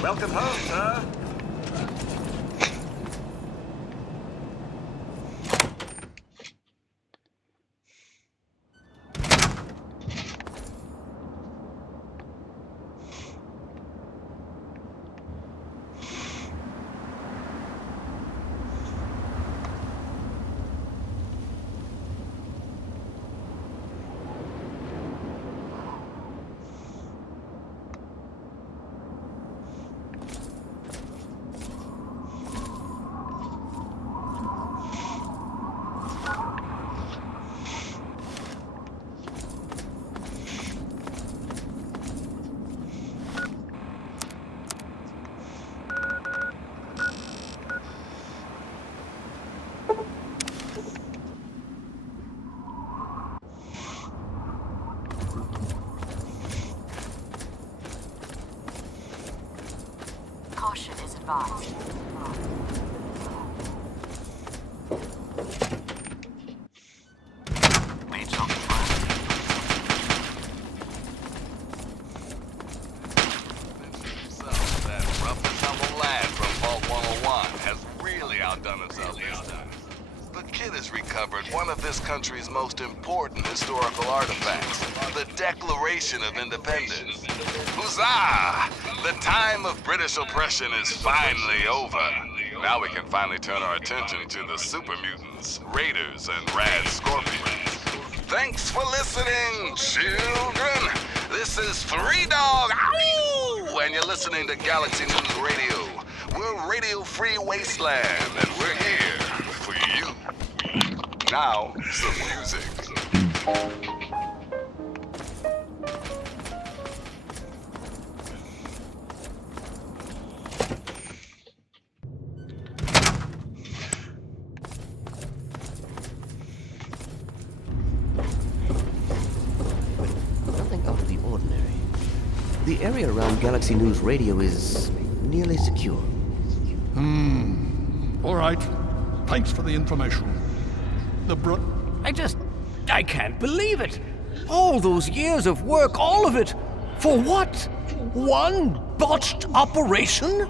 Welcome home, sir. advised. Need something, That rough and tumble lad from Vault 101 has really outdone himself this time. The kid has recovered one of this country's most important historical artifacts, the Declaration of Independence. Huzzah! The time of British oppression is finally over. Now we can finally turn our attention to the super mutants, raiders, and rad scorpions. Thanks for listening, children. This is Three Dog, ow! And you're listening to Galaxy News Radio. We're Radio Free Wasteland, and we're here for you. Now, some music. Nothing out of the ordinary. The area around Galaxy News Radio is nearly secure. All right. Thanks for the information. I can't believe it. All those years of work, all of it. For what? One botched operation?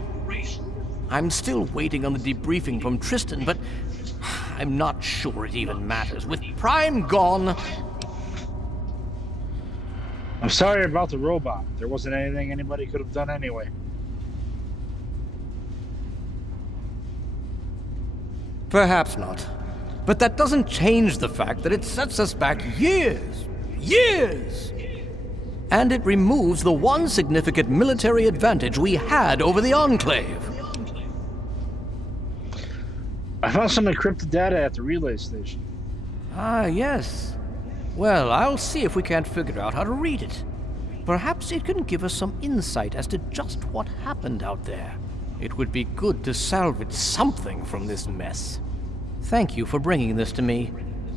I'm still waiting on the debriefing from Tristan, but I'm not sure it even matters. With Prime gone... I'm sorry about the robot. There wasn't anything anybody could have done anyway. Perhaps not. But that doesn't change the fact that it sets us back years. Years! And it removes the one significant military advantage we had over the Enclave. I found some encrypted data at the relay station. Ah, yes. Well, I'll see if we can't figure out how to read it. Perhaps it can give us some insight as to just what happened out there. It would be good to salvage something from this mess. Thank you for bringing this to me.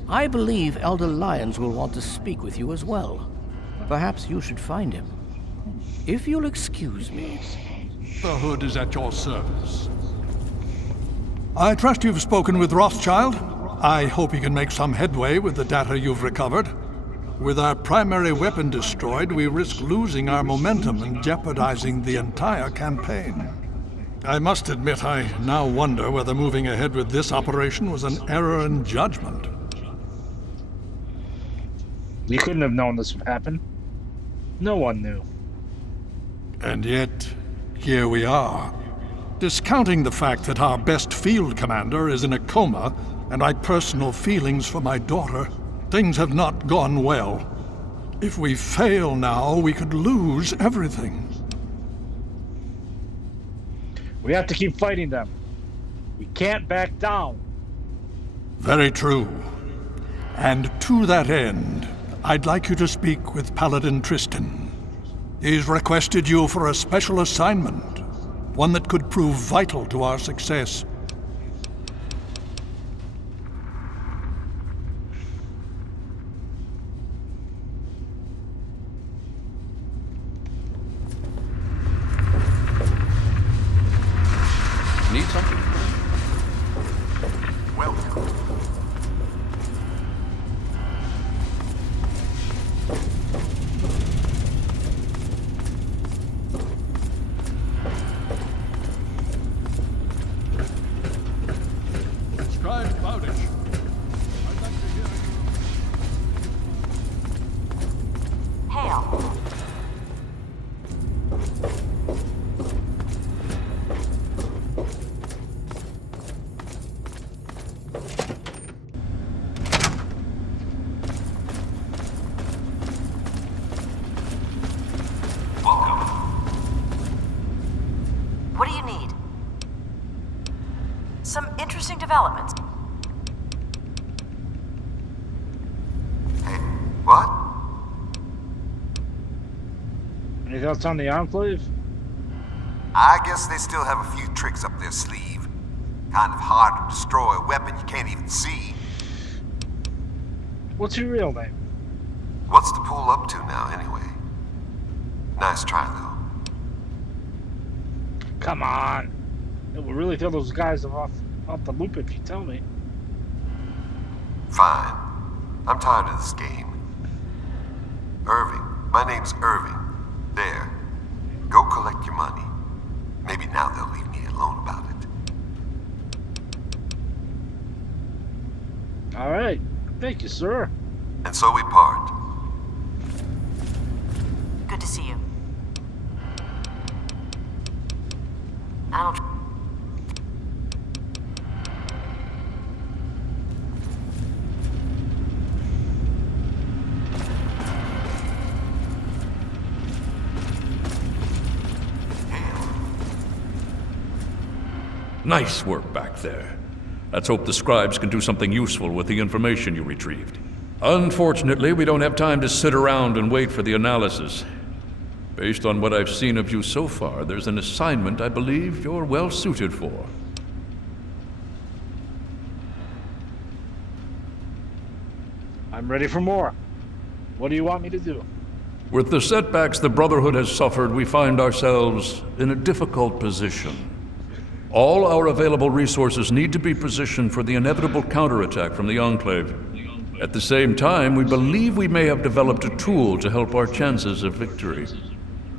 I believe Elder Lyons will want to speak with you as well. Perhaps you should find him. If you'll excuse me. The Hood is at your service. I trust you've spoken with Rothschild. I hope you can make some headway with the data you've recovered. With our primary weapon destroyed, we risk losing our momentum and jeopardizing the entire campaign. I must admit, I now wonder whether moving ahead with this operation was an error in judgment. You couldn't have known this would happen. No one knew. And yet, here we are. Discounting the fact that our best field commander is in a coma and my personal feelings for my daughter, things have not gone well. If we fail now, we could lose everything. We have to keep fighting them. We can't back down. Very true. And to that end, I'd like you to speak with Paladin Tristan. He's requested you for a special assignment, one that could prove vital to our success. Need something? Welcome. Scribe Bowdish, I'd like to hear Hail. What do you need? Some interesting developments. What? Any thoughts on the Enclave? I guess they still have a few tricks up their sleeve. Kind of hard to destroy a weapon you can't even see. What's your real name? What's the pool up to now, anyway? Nice try, though. Come on. It will really throw those guys off the loop if you tell me. Fine. I'm tired of this game. Irving. My name's Irving. There. Go collect your money. Maybe now they'll leave me alone about it. All right. Thank you, sir. And so we part. Good to see you. I don't... Nice work back there. Let's hope the scribes can do something useful with the information you retrieved. Unfortunately, we don't have time to sit around and wait for the analysis. Based on what I've seen of you so far, there's an assignment I believe you're well suited for. I'm ready for more. What do you want me to do? With the setbacks the Brotherhood has suffered, we find ourselves in a difficult position. All our available resources need to be positioned for the inevitable counterattack from the Enclave. At the same time, we believe we may have developed a tool to help our chances of victory.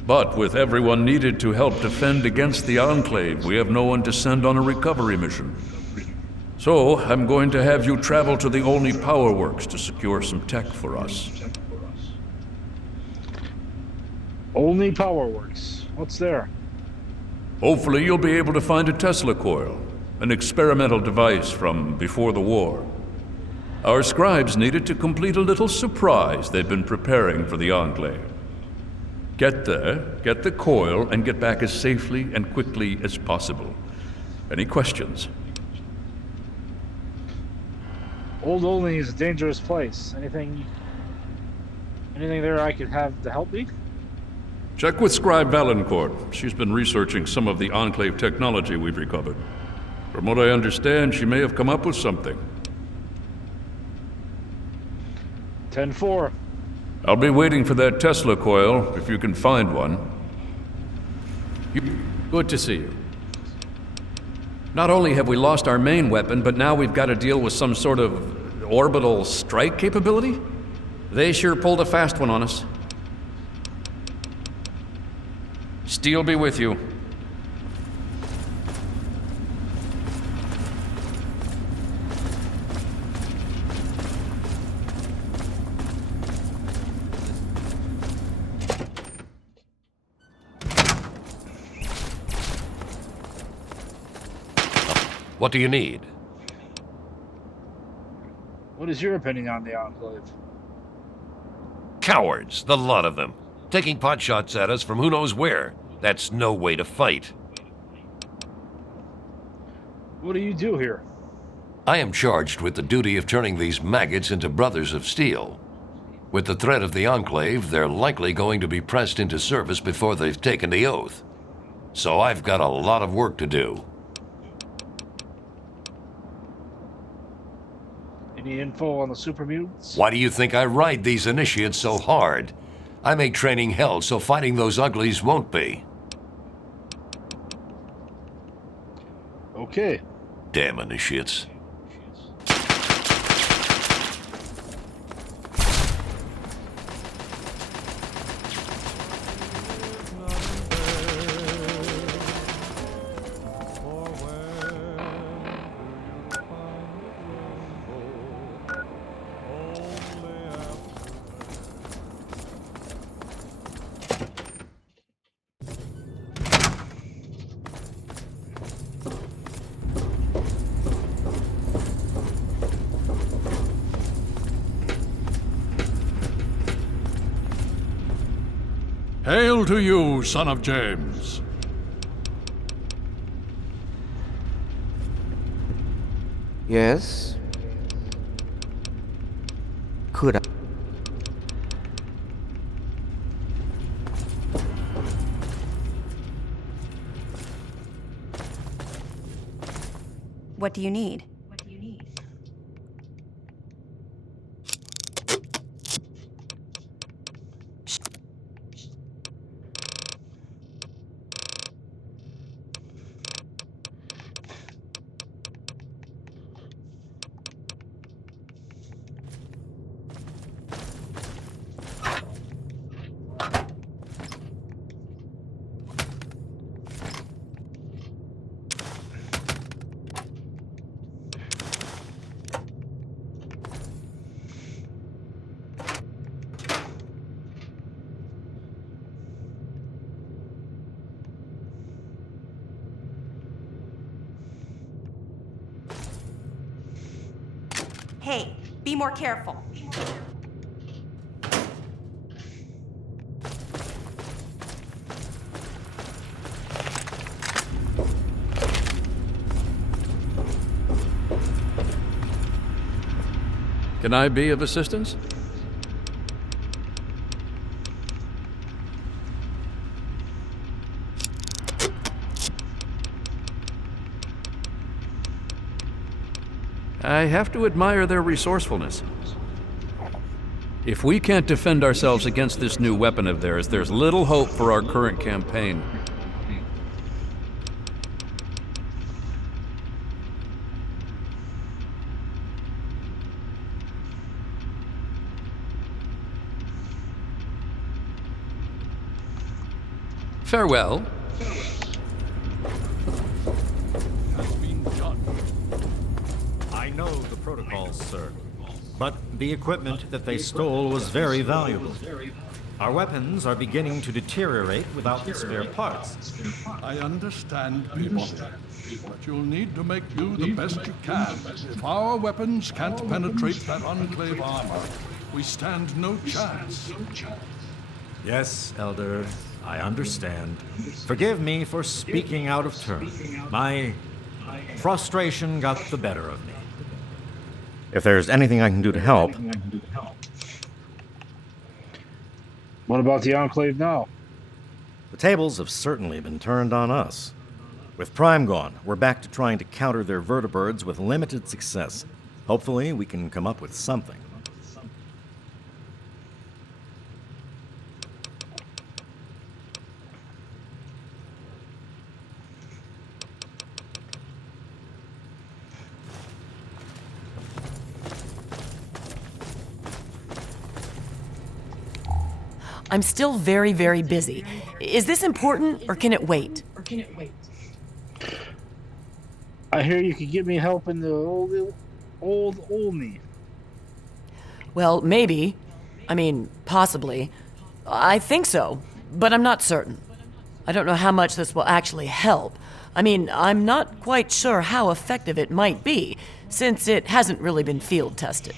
But with everyone needed to help defend against the Enclave, we have no one to send on a recovery mission. So, I'm going to have you travel to the Olney Power Works to secure some tech for us. Olney Power Works. What's there? Hopefully you'll be able to find a Tesla coil, an experimental device from before the war. Our scribes needed to complete a little surprise they've been preparing for the Enclave. Get there, get the coil, and get back as safely and quickly as possible. Any questions? Old Olney is a dangerous place. Anything there I could have to help me? Check with Scribe Valancourt. She's been researching some of the Enclave technology we've recovered. From what I understand, she may have come up with something. 10-4. I'll be waiting for that Tesla coil, if you can find one. Good to see you. Not only have we lost our main weapon, but now we've got to deal with some sort of orbital strike capability? They sure pulled a fast one on us. Steel be with you. What do you need? What is your opinion on the Enclave? Cowards, the lot of them. Taking pot shots at us from who knows where. That's no way to fight. What do you do here? I am charged with the duty of turning these maggots into brothers of steel. With the threat of the Enclave, they're likely going to be pressed into service before they've taken the oath. So I've got a lot of work to do. Any info on the super mutants? Why do you think I ride these initiates so hard? I make training hell so fighting those uglies won't be. Okay. Damn initiates. Hail to you, son of James. Yes? Could I? What do you need? Hey, be more careful. Can I be of assistance? I have to admire their resourcefulness. If we can't defend ourselves against this new weapon of theirs, there's little hope for our current campaign. Farewell. I know the protocols, sir. But the equipment that they stole was very valuable. Our weapons are beginning to deteriorate without the spare parts. I understand, people. But you'll need to make do the best you can. If our weapons can't penetrate that Enclave armor, we stand no chance. Yes, Elder, I understand. Forgive me for speaking out of turn. My frustration got the better of me. If there's anything I can do to help... What about the Enclave now? The tables have certainly been turned on us. With Prime gone, we're back to trying to counter their vertibirds with limited success. Hopefully, we can come up with something. I'm still very, very busy. Is this important, or can it wait? I hear you could get me help in the old Olney. Well, maybe. I mean, possibly. I think so, but I'm not certain. I don't know how much this will actually help. I mean, I'm not quite sure how effective it might be, since it hasn't really been field tested.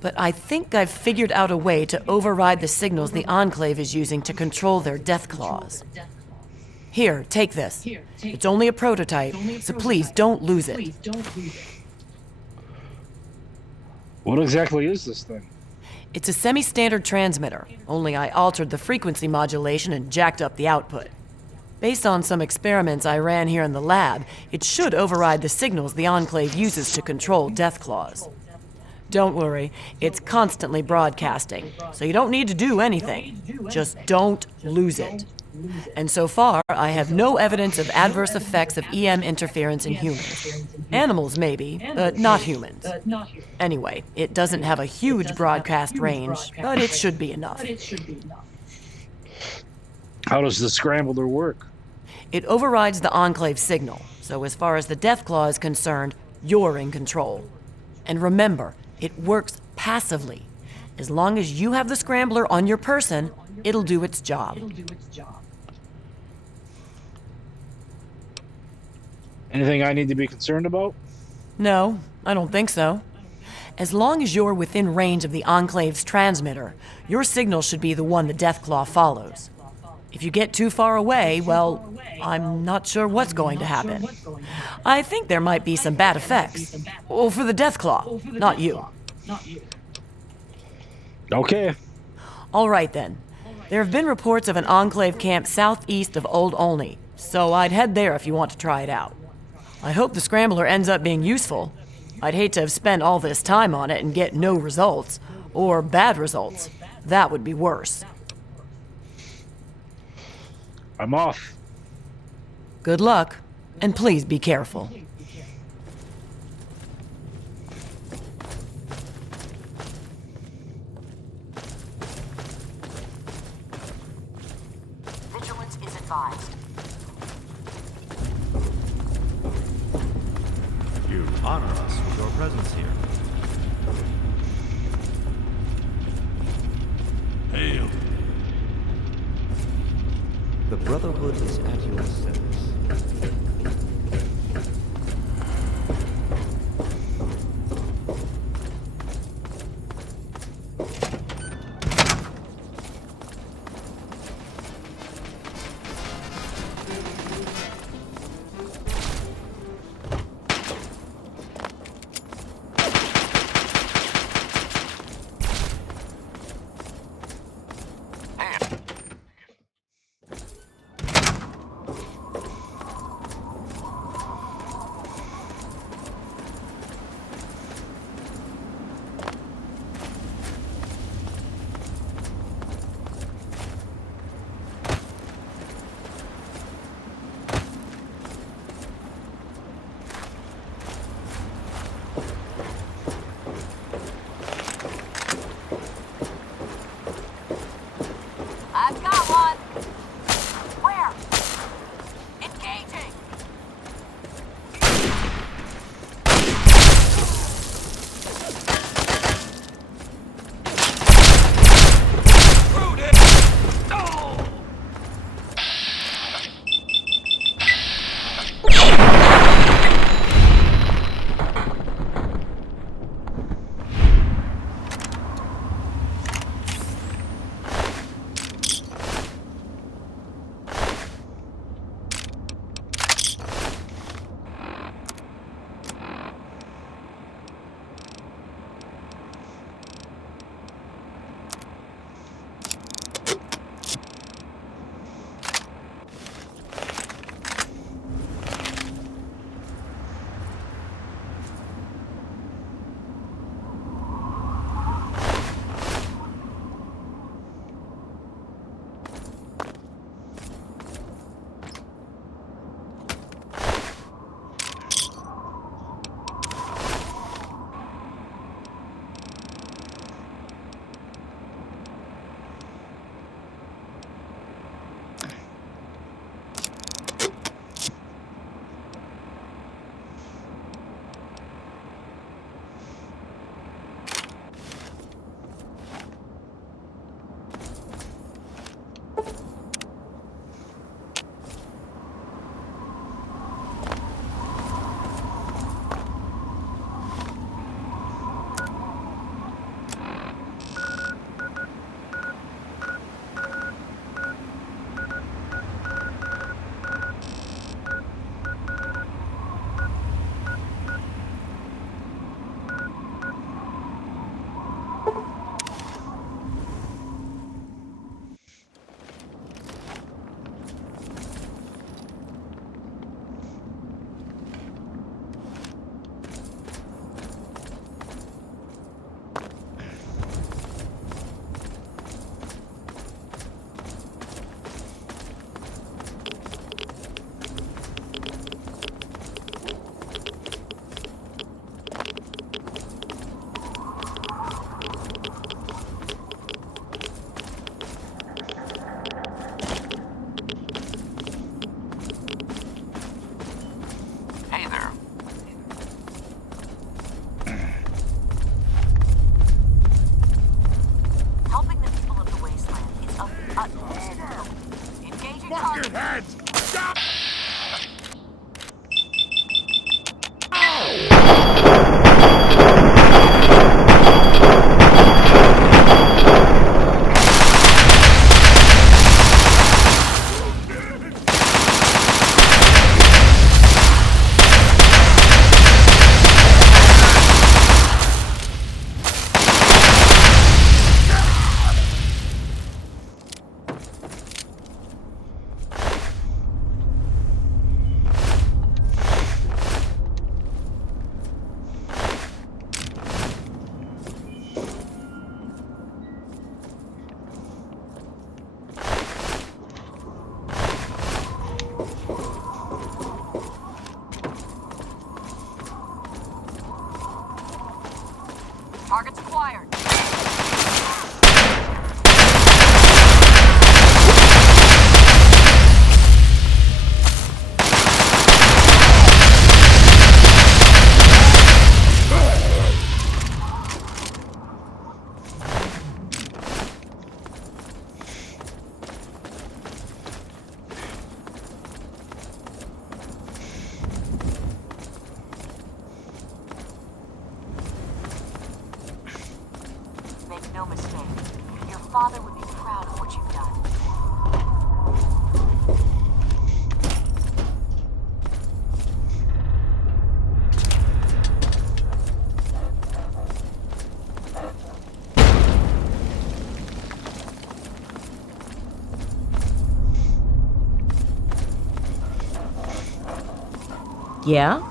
But I think I've figured out a way to override the signals the Enclave is using to control their death claws. Here, take this. It's only a prototype, so please don't lose it. What exactly is this thing? It's a semi-standard transmitter, only I altered the frequency modulation and jacked up the output. Based on some experiments I ran here in the lab, it should override the signals the Enclave uses to control death claws. Don't worry, it's constantly broadcasting, so you don't need to do anything. Just don't lose it. And so far, I have no evidence of adverse effects of EM interference in humans. Animals maybe, but not humans. Anyway, it doesn't have a huge broadcast range, but it should be enough. How does the scrambler work? It overrides the Enclave signal, so as far as the death claw is concerned, you're in control. And remember, it works passively. As long as you have the scrambler on your person, it'll do its job. Anything I need to be concerned about? No, I don't think so. As long as you're within range of the Enclave's transmitter, your signal should be the one the Deathclaw follows. If you get too far away, well, I'm not sure what's going to happen. I think there might be some bad effects. Well, for the Deathclaw, not you. Okay. All right then. There have been reports of an Enclave camp southeast of Old Olney, so I'd head there if you want to try it out. I hope the scrambler ends up being useful. I'd hate to have spent all this time on it and get no results, or bad results. That would be worse. I'm off. Good luck, and please be careful. Vigilance is advised. You honor us with your presence here. Hail. The Brotherhood is at your service. Targets acquired. Make no mistake, your father would be proud of what you've done. Yeah?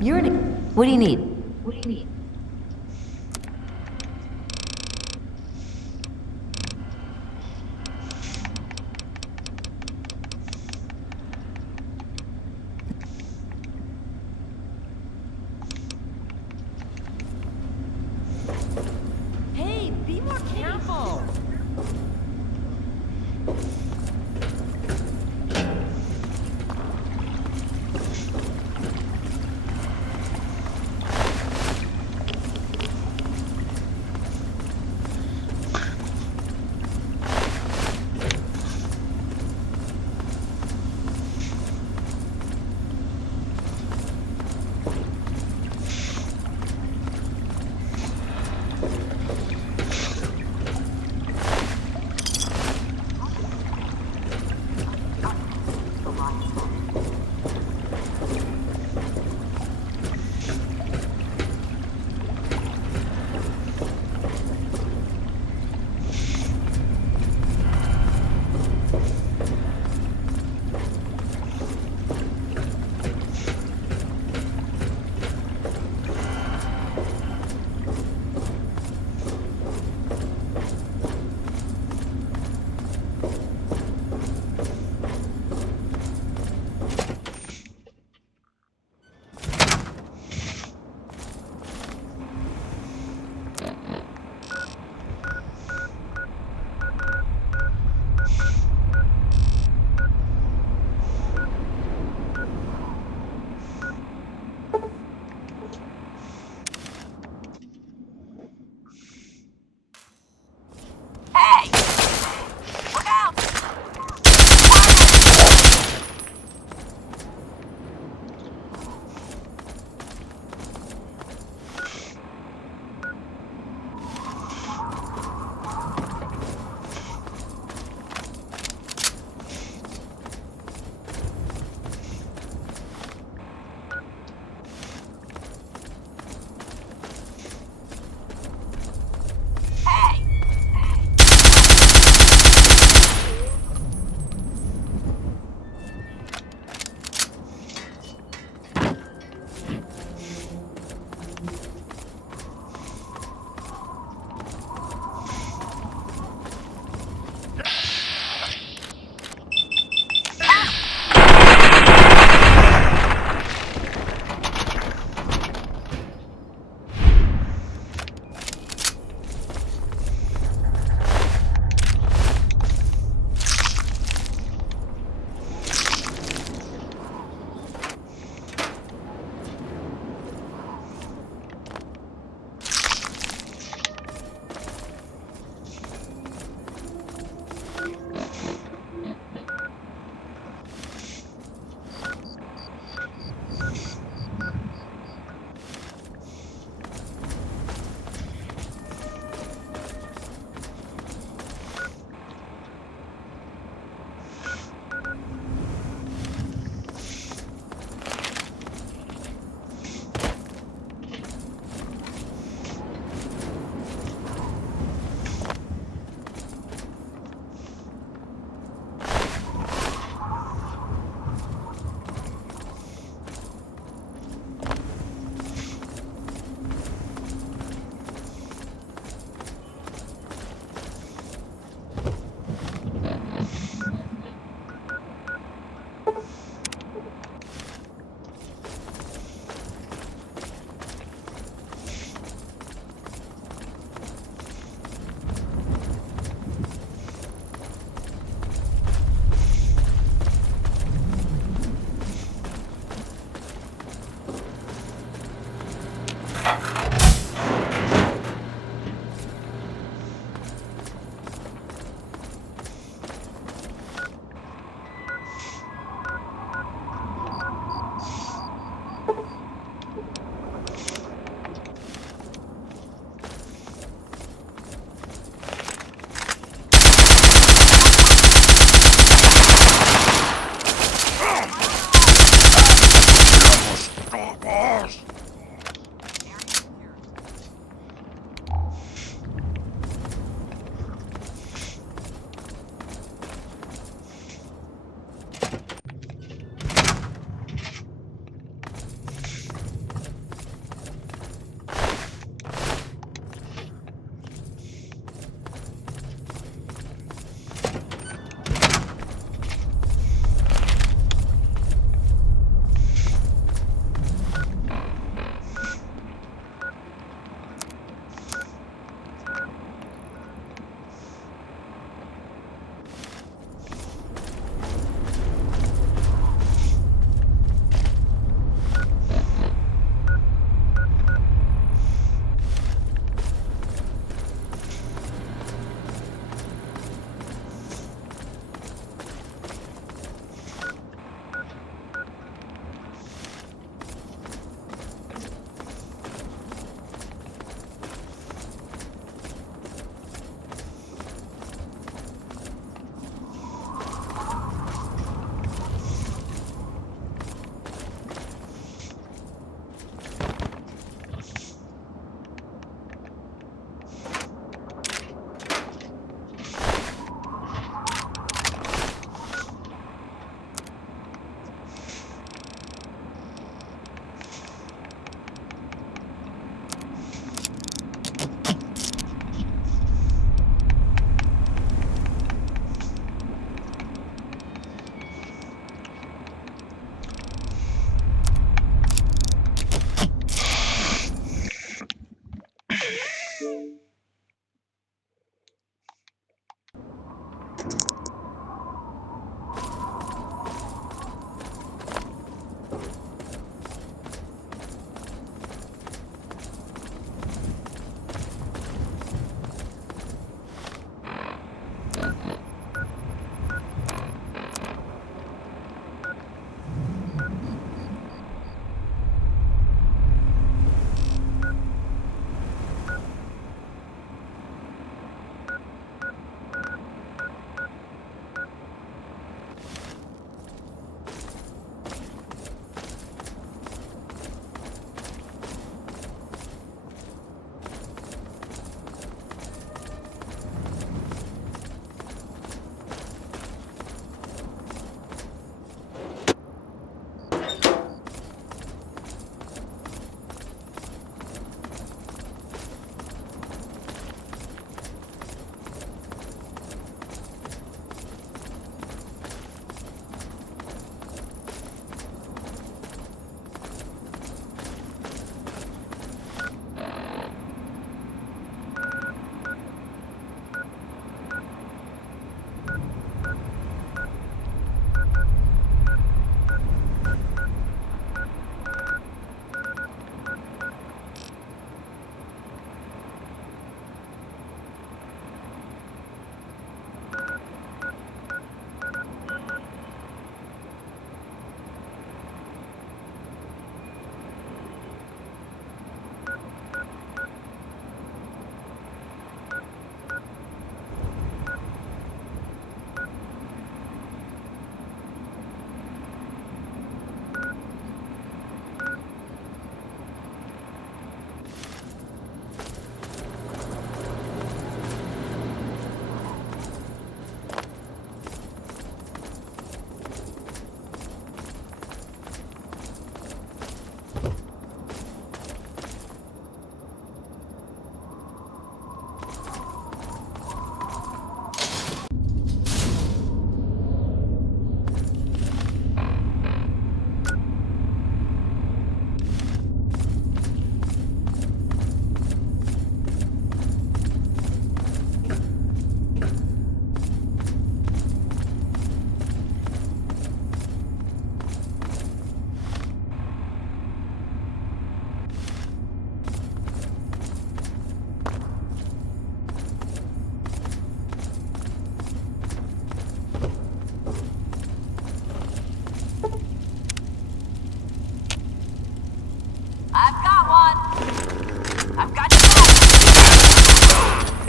You're in. What do you need? Hey, be more careful.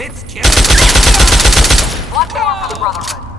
It's killing. One more for the Brotherhood.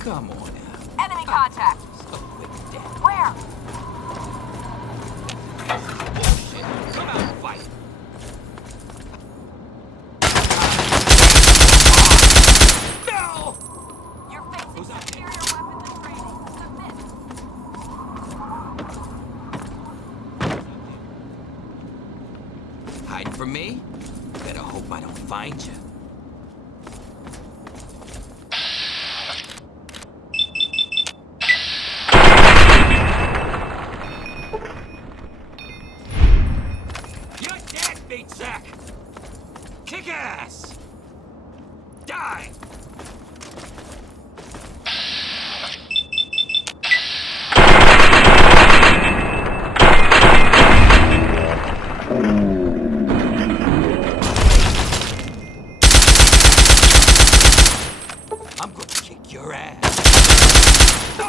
Come on now. Enemy contact. Where? Bullshit. Come out and fight. No! You're facing superior weapons and training. Submit. Hiding from me? Better hope I don't find you. You're dead, meat sack! Kick ass! Die! I'm gonna kick your ass. No!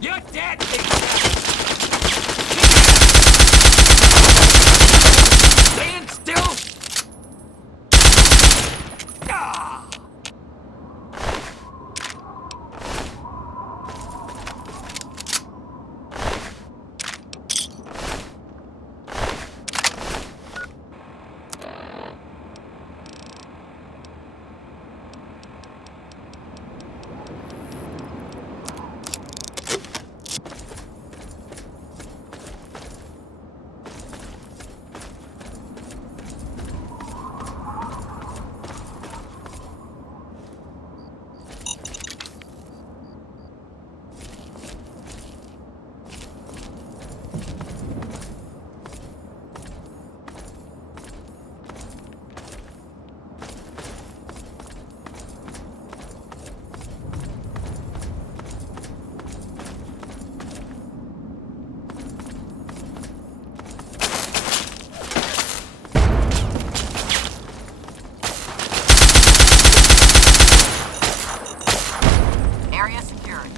You're dead, big stand still! Ah! Area secured.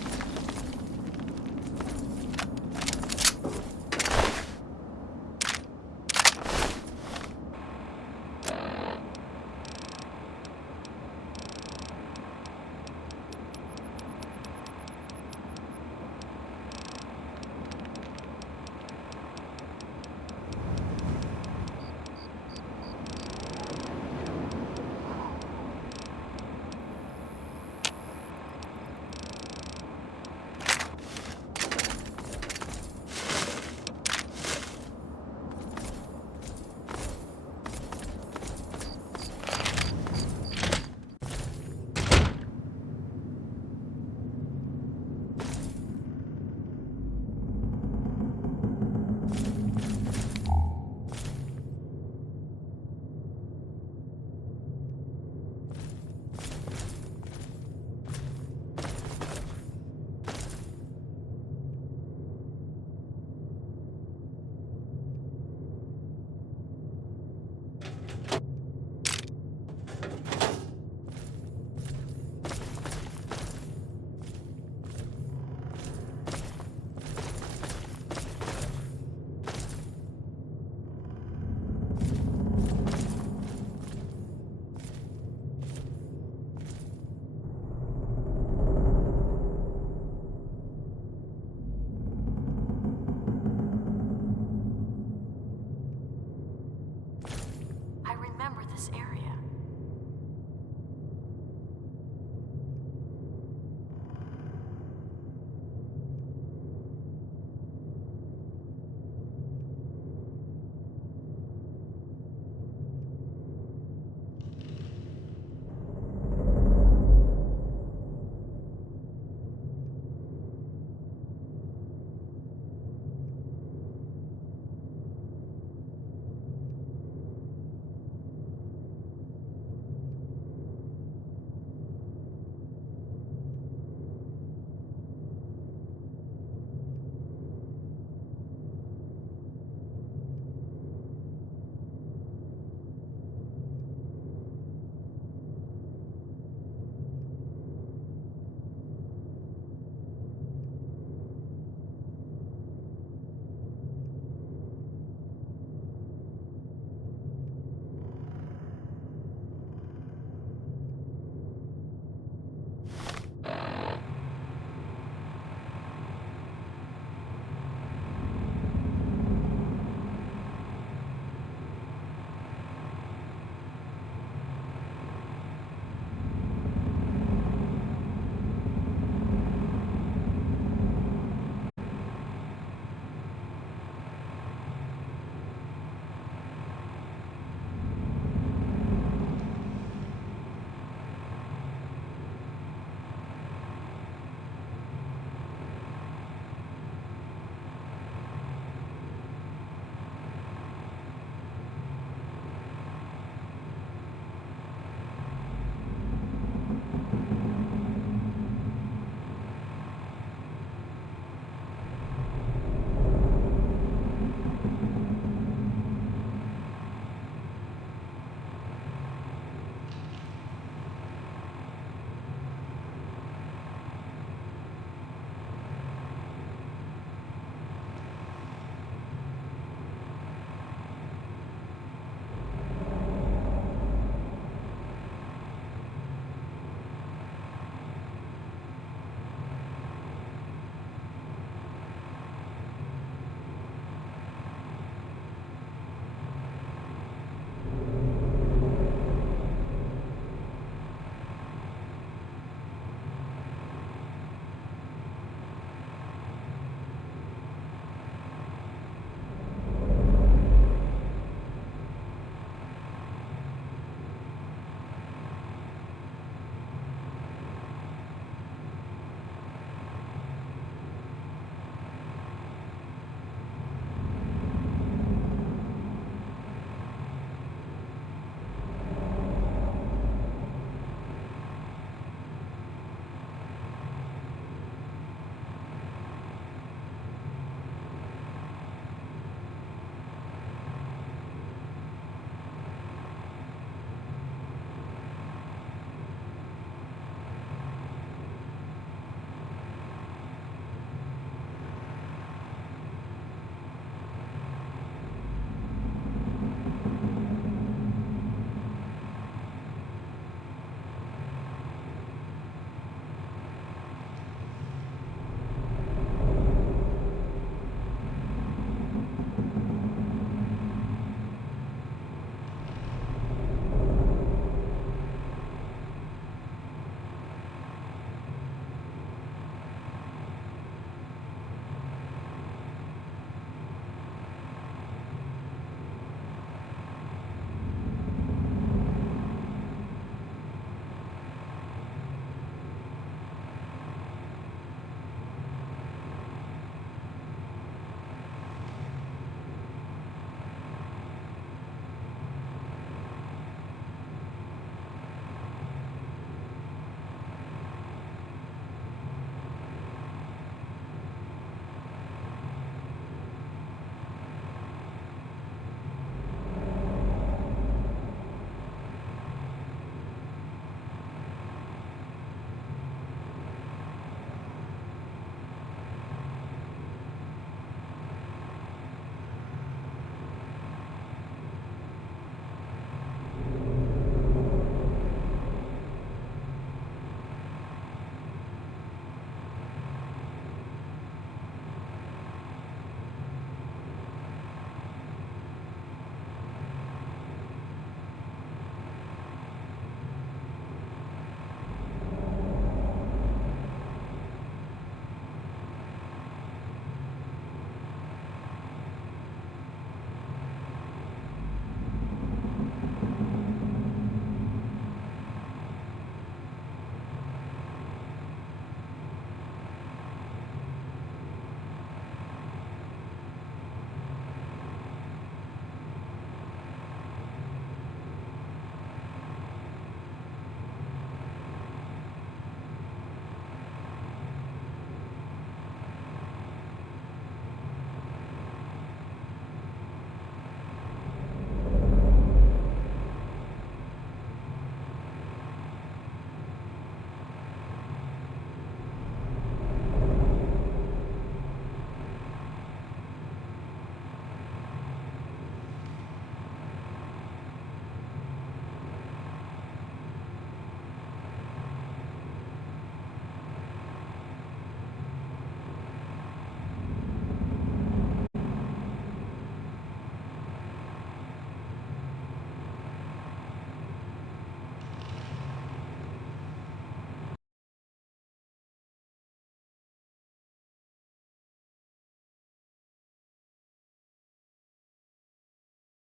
I remember this area.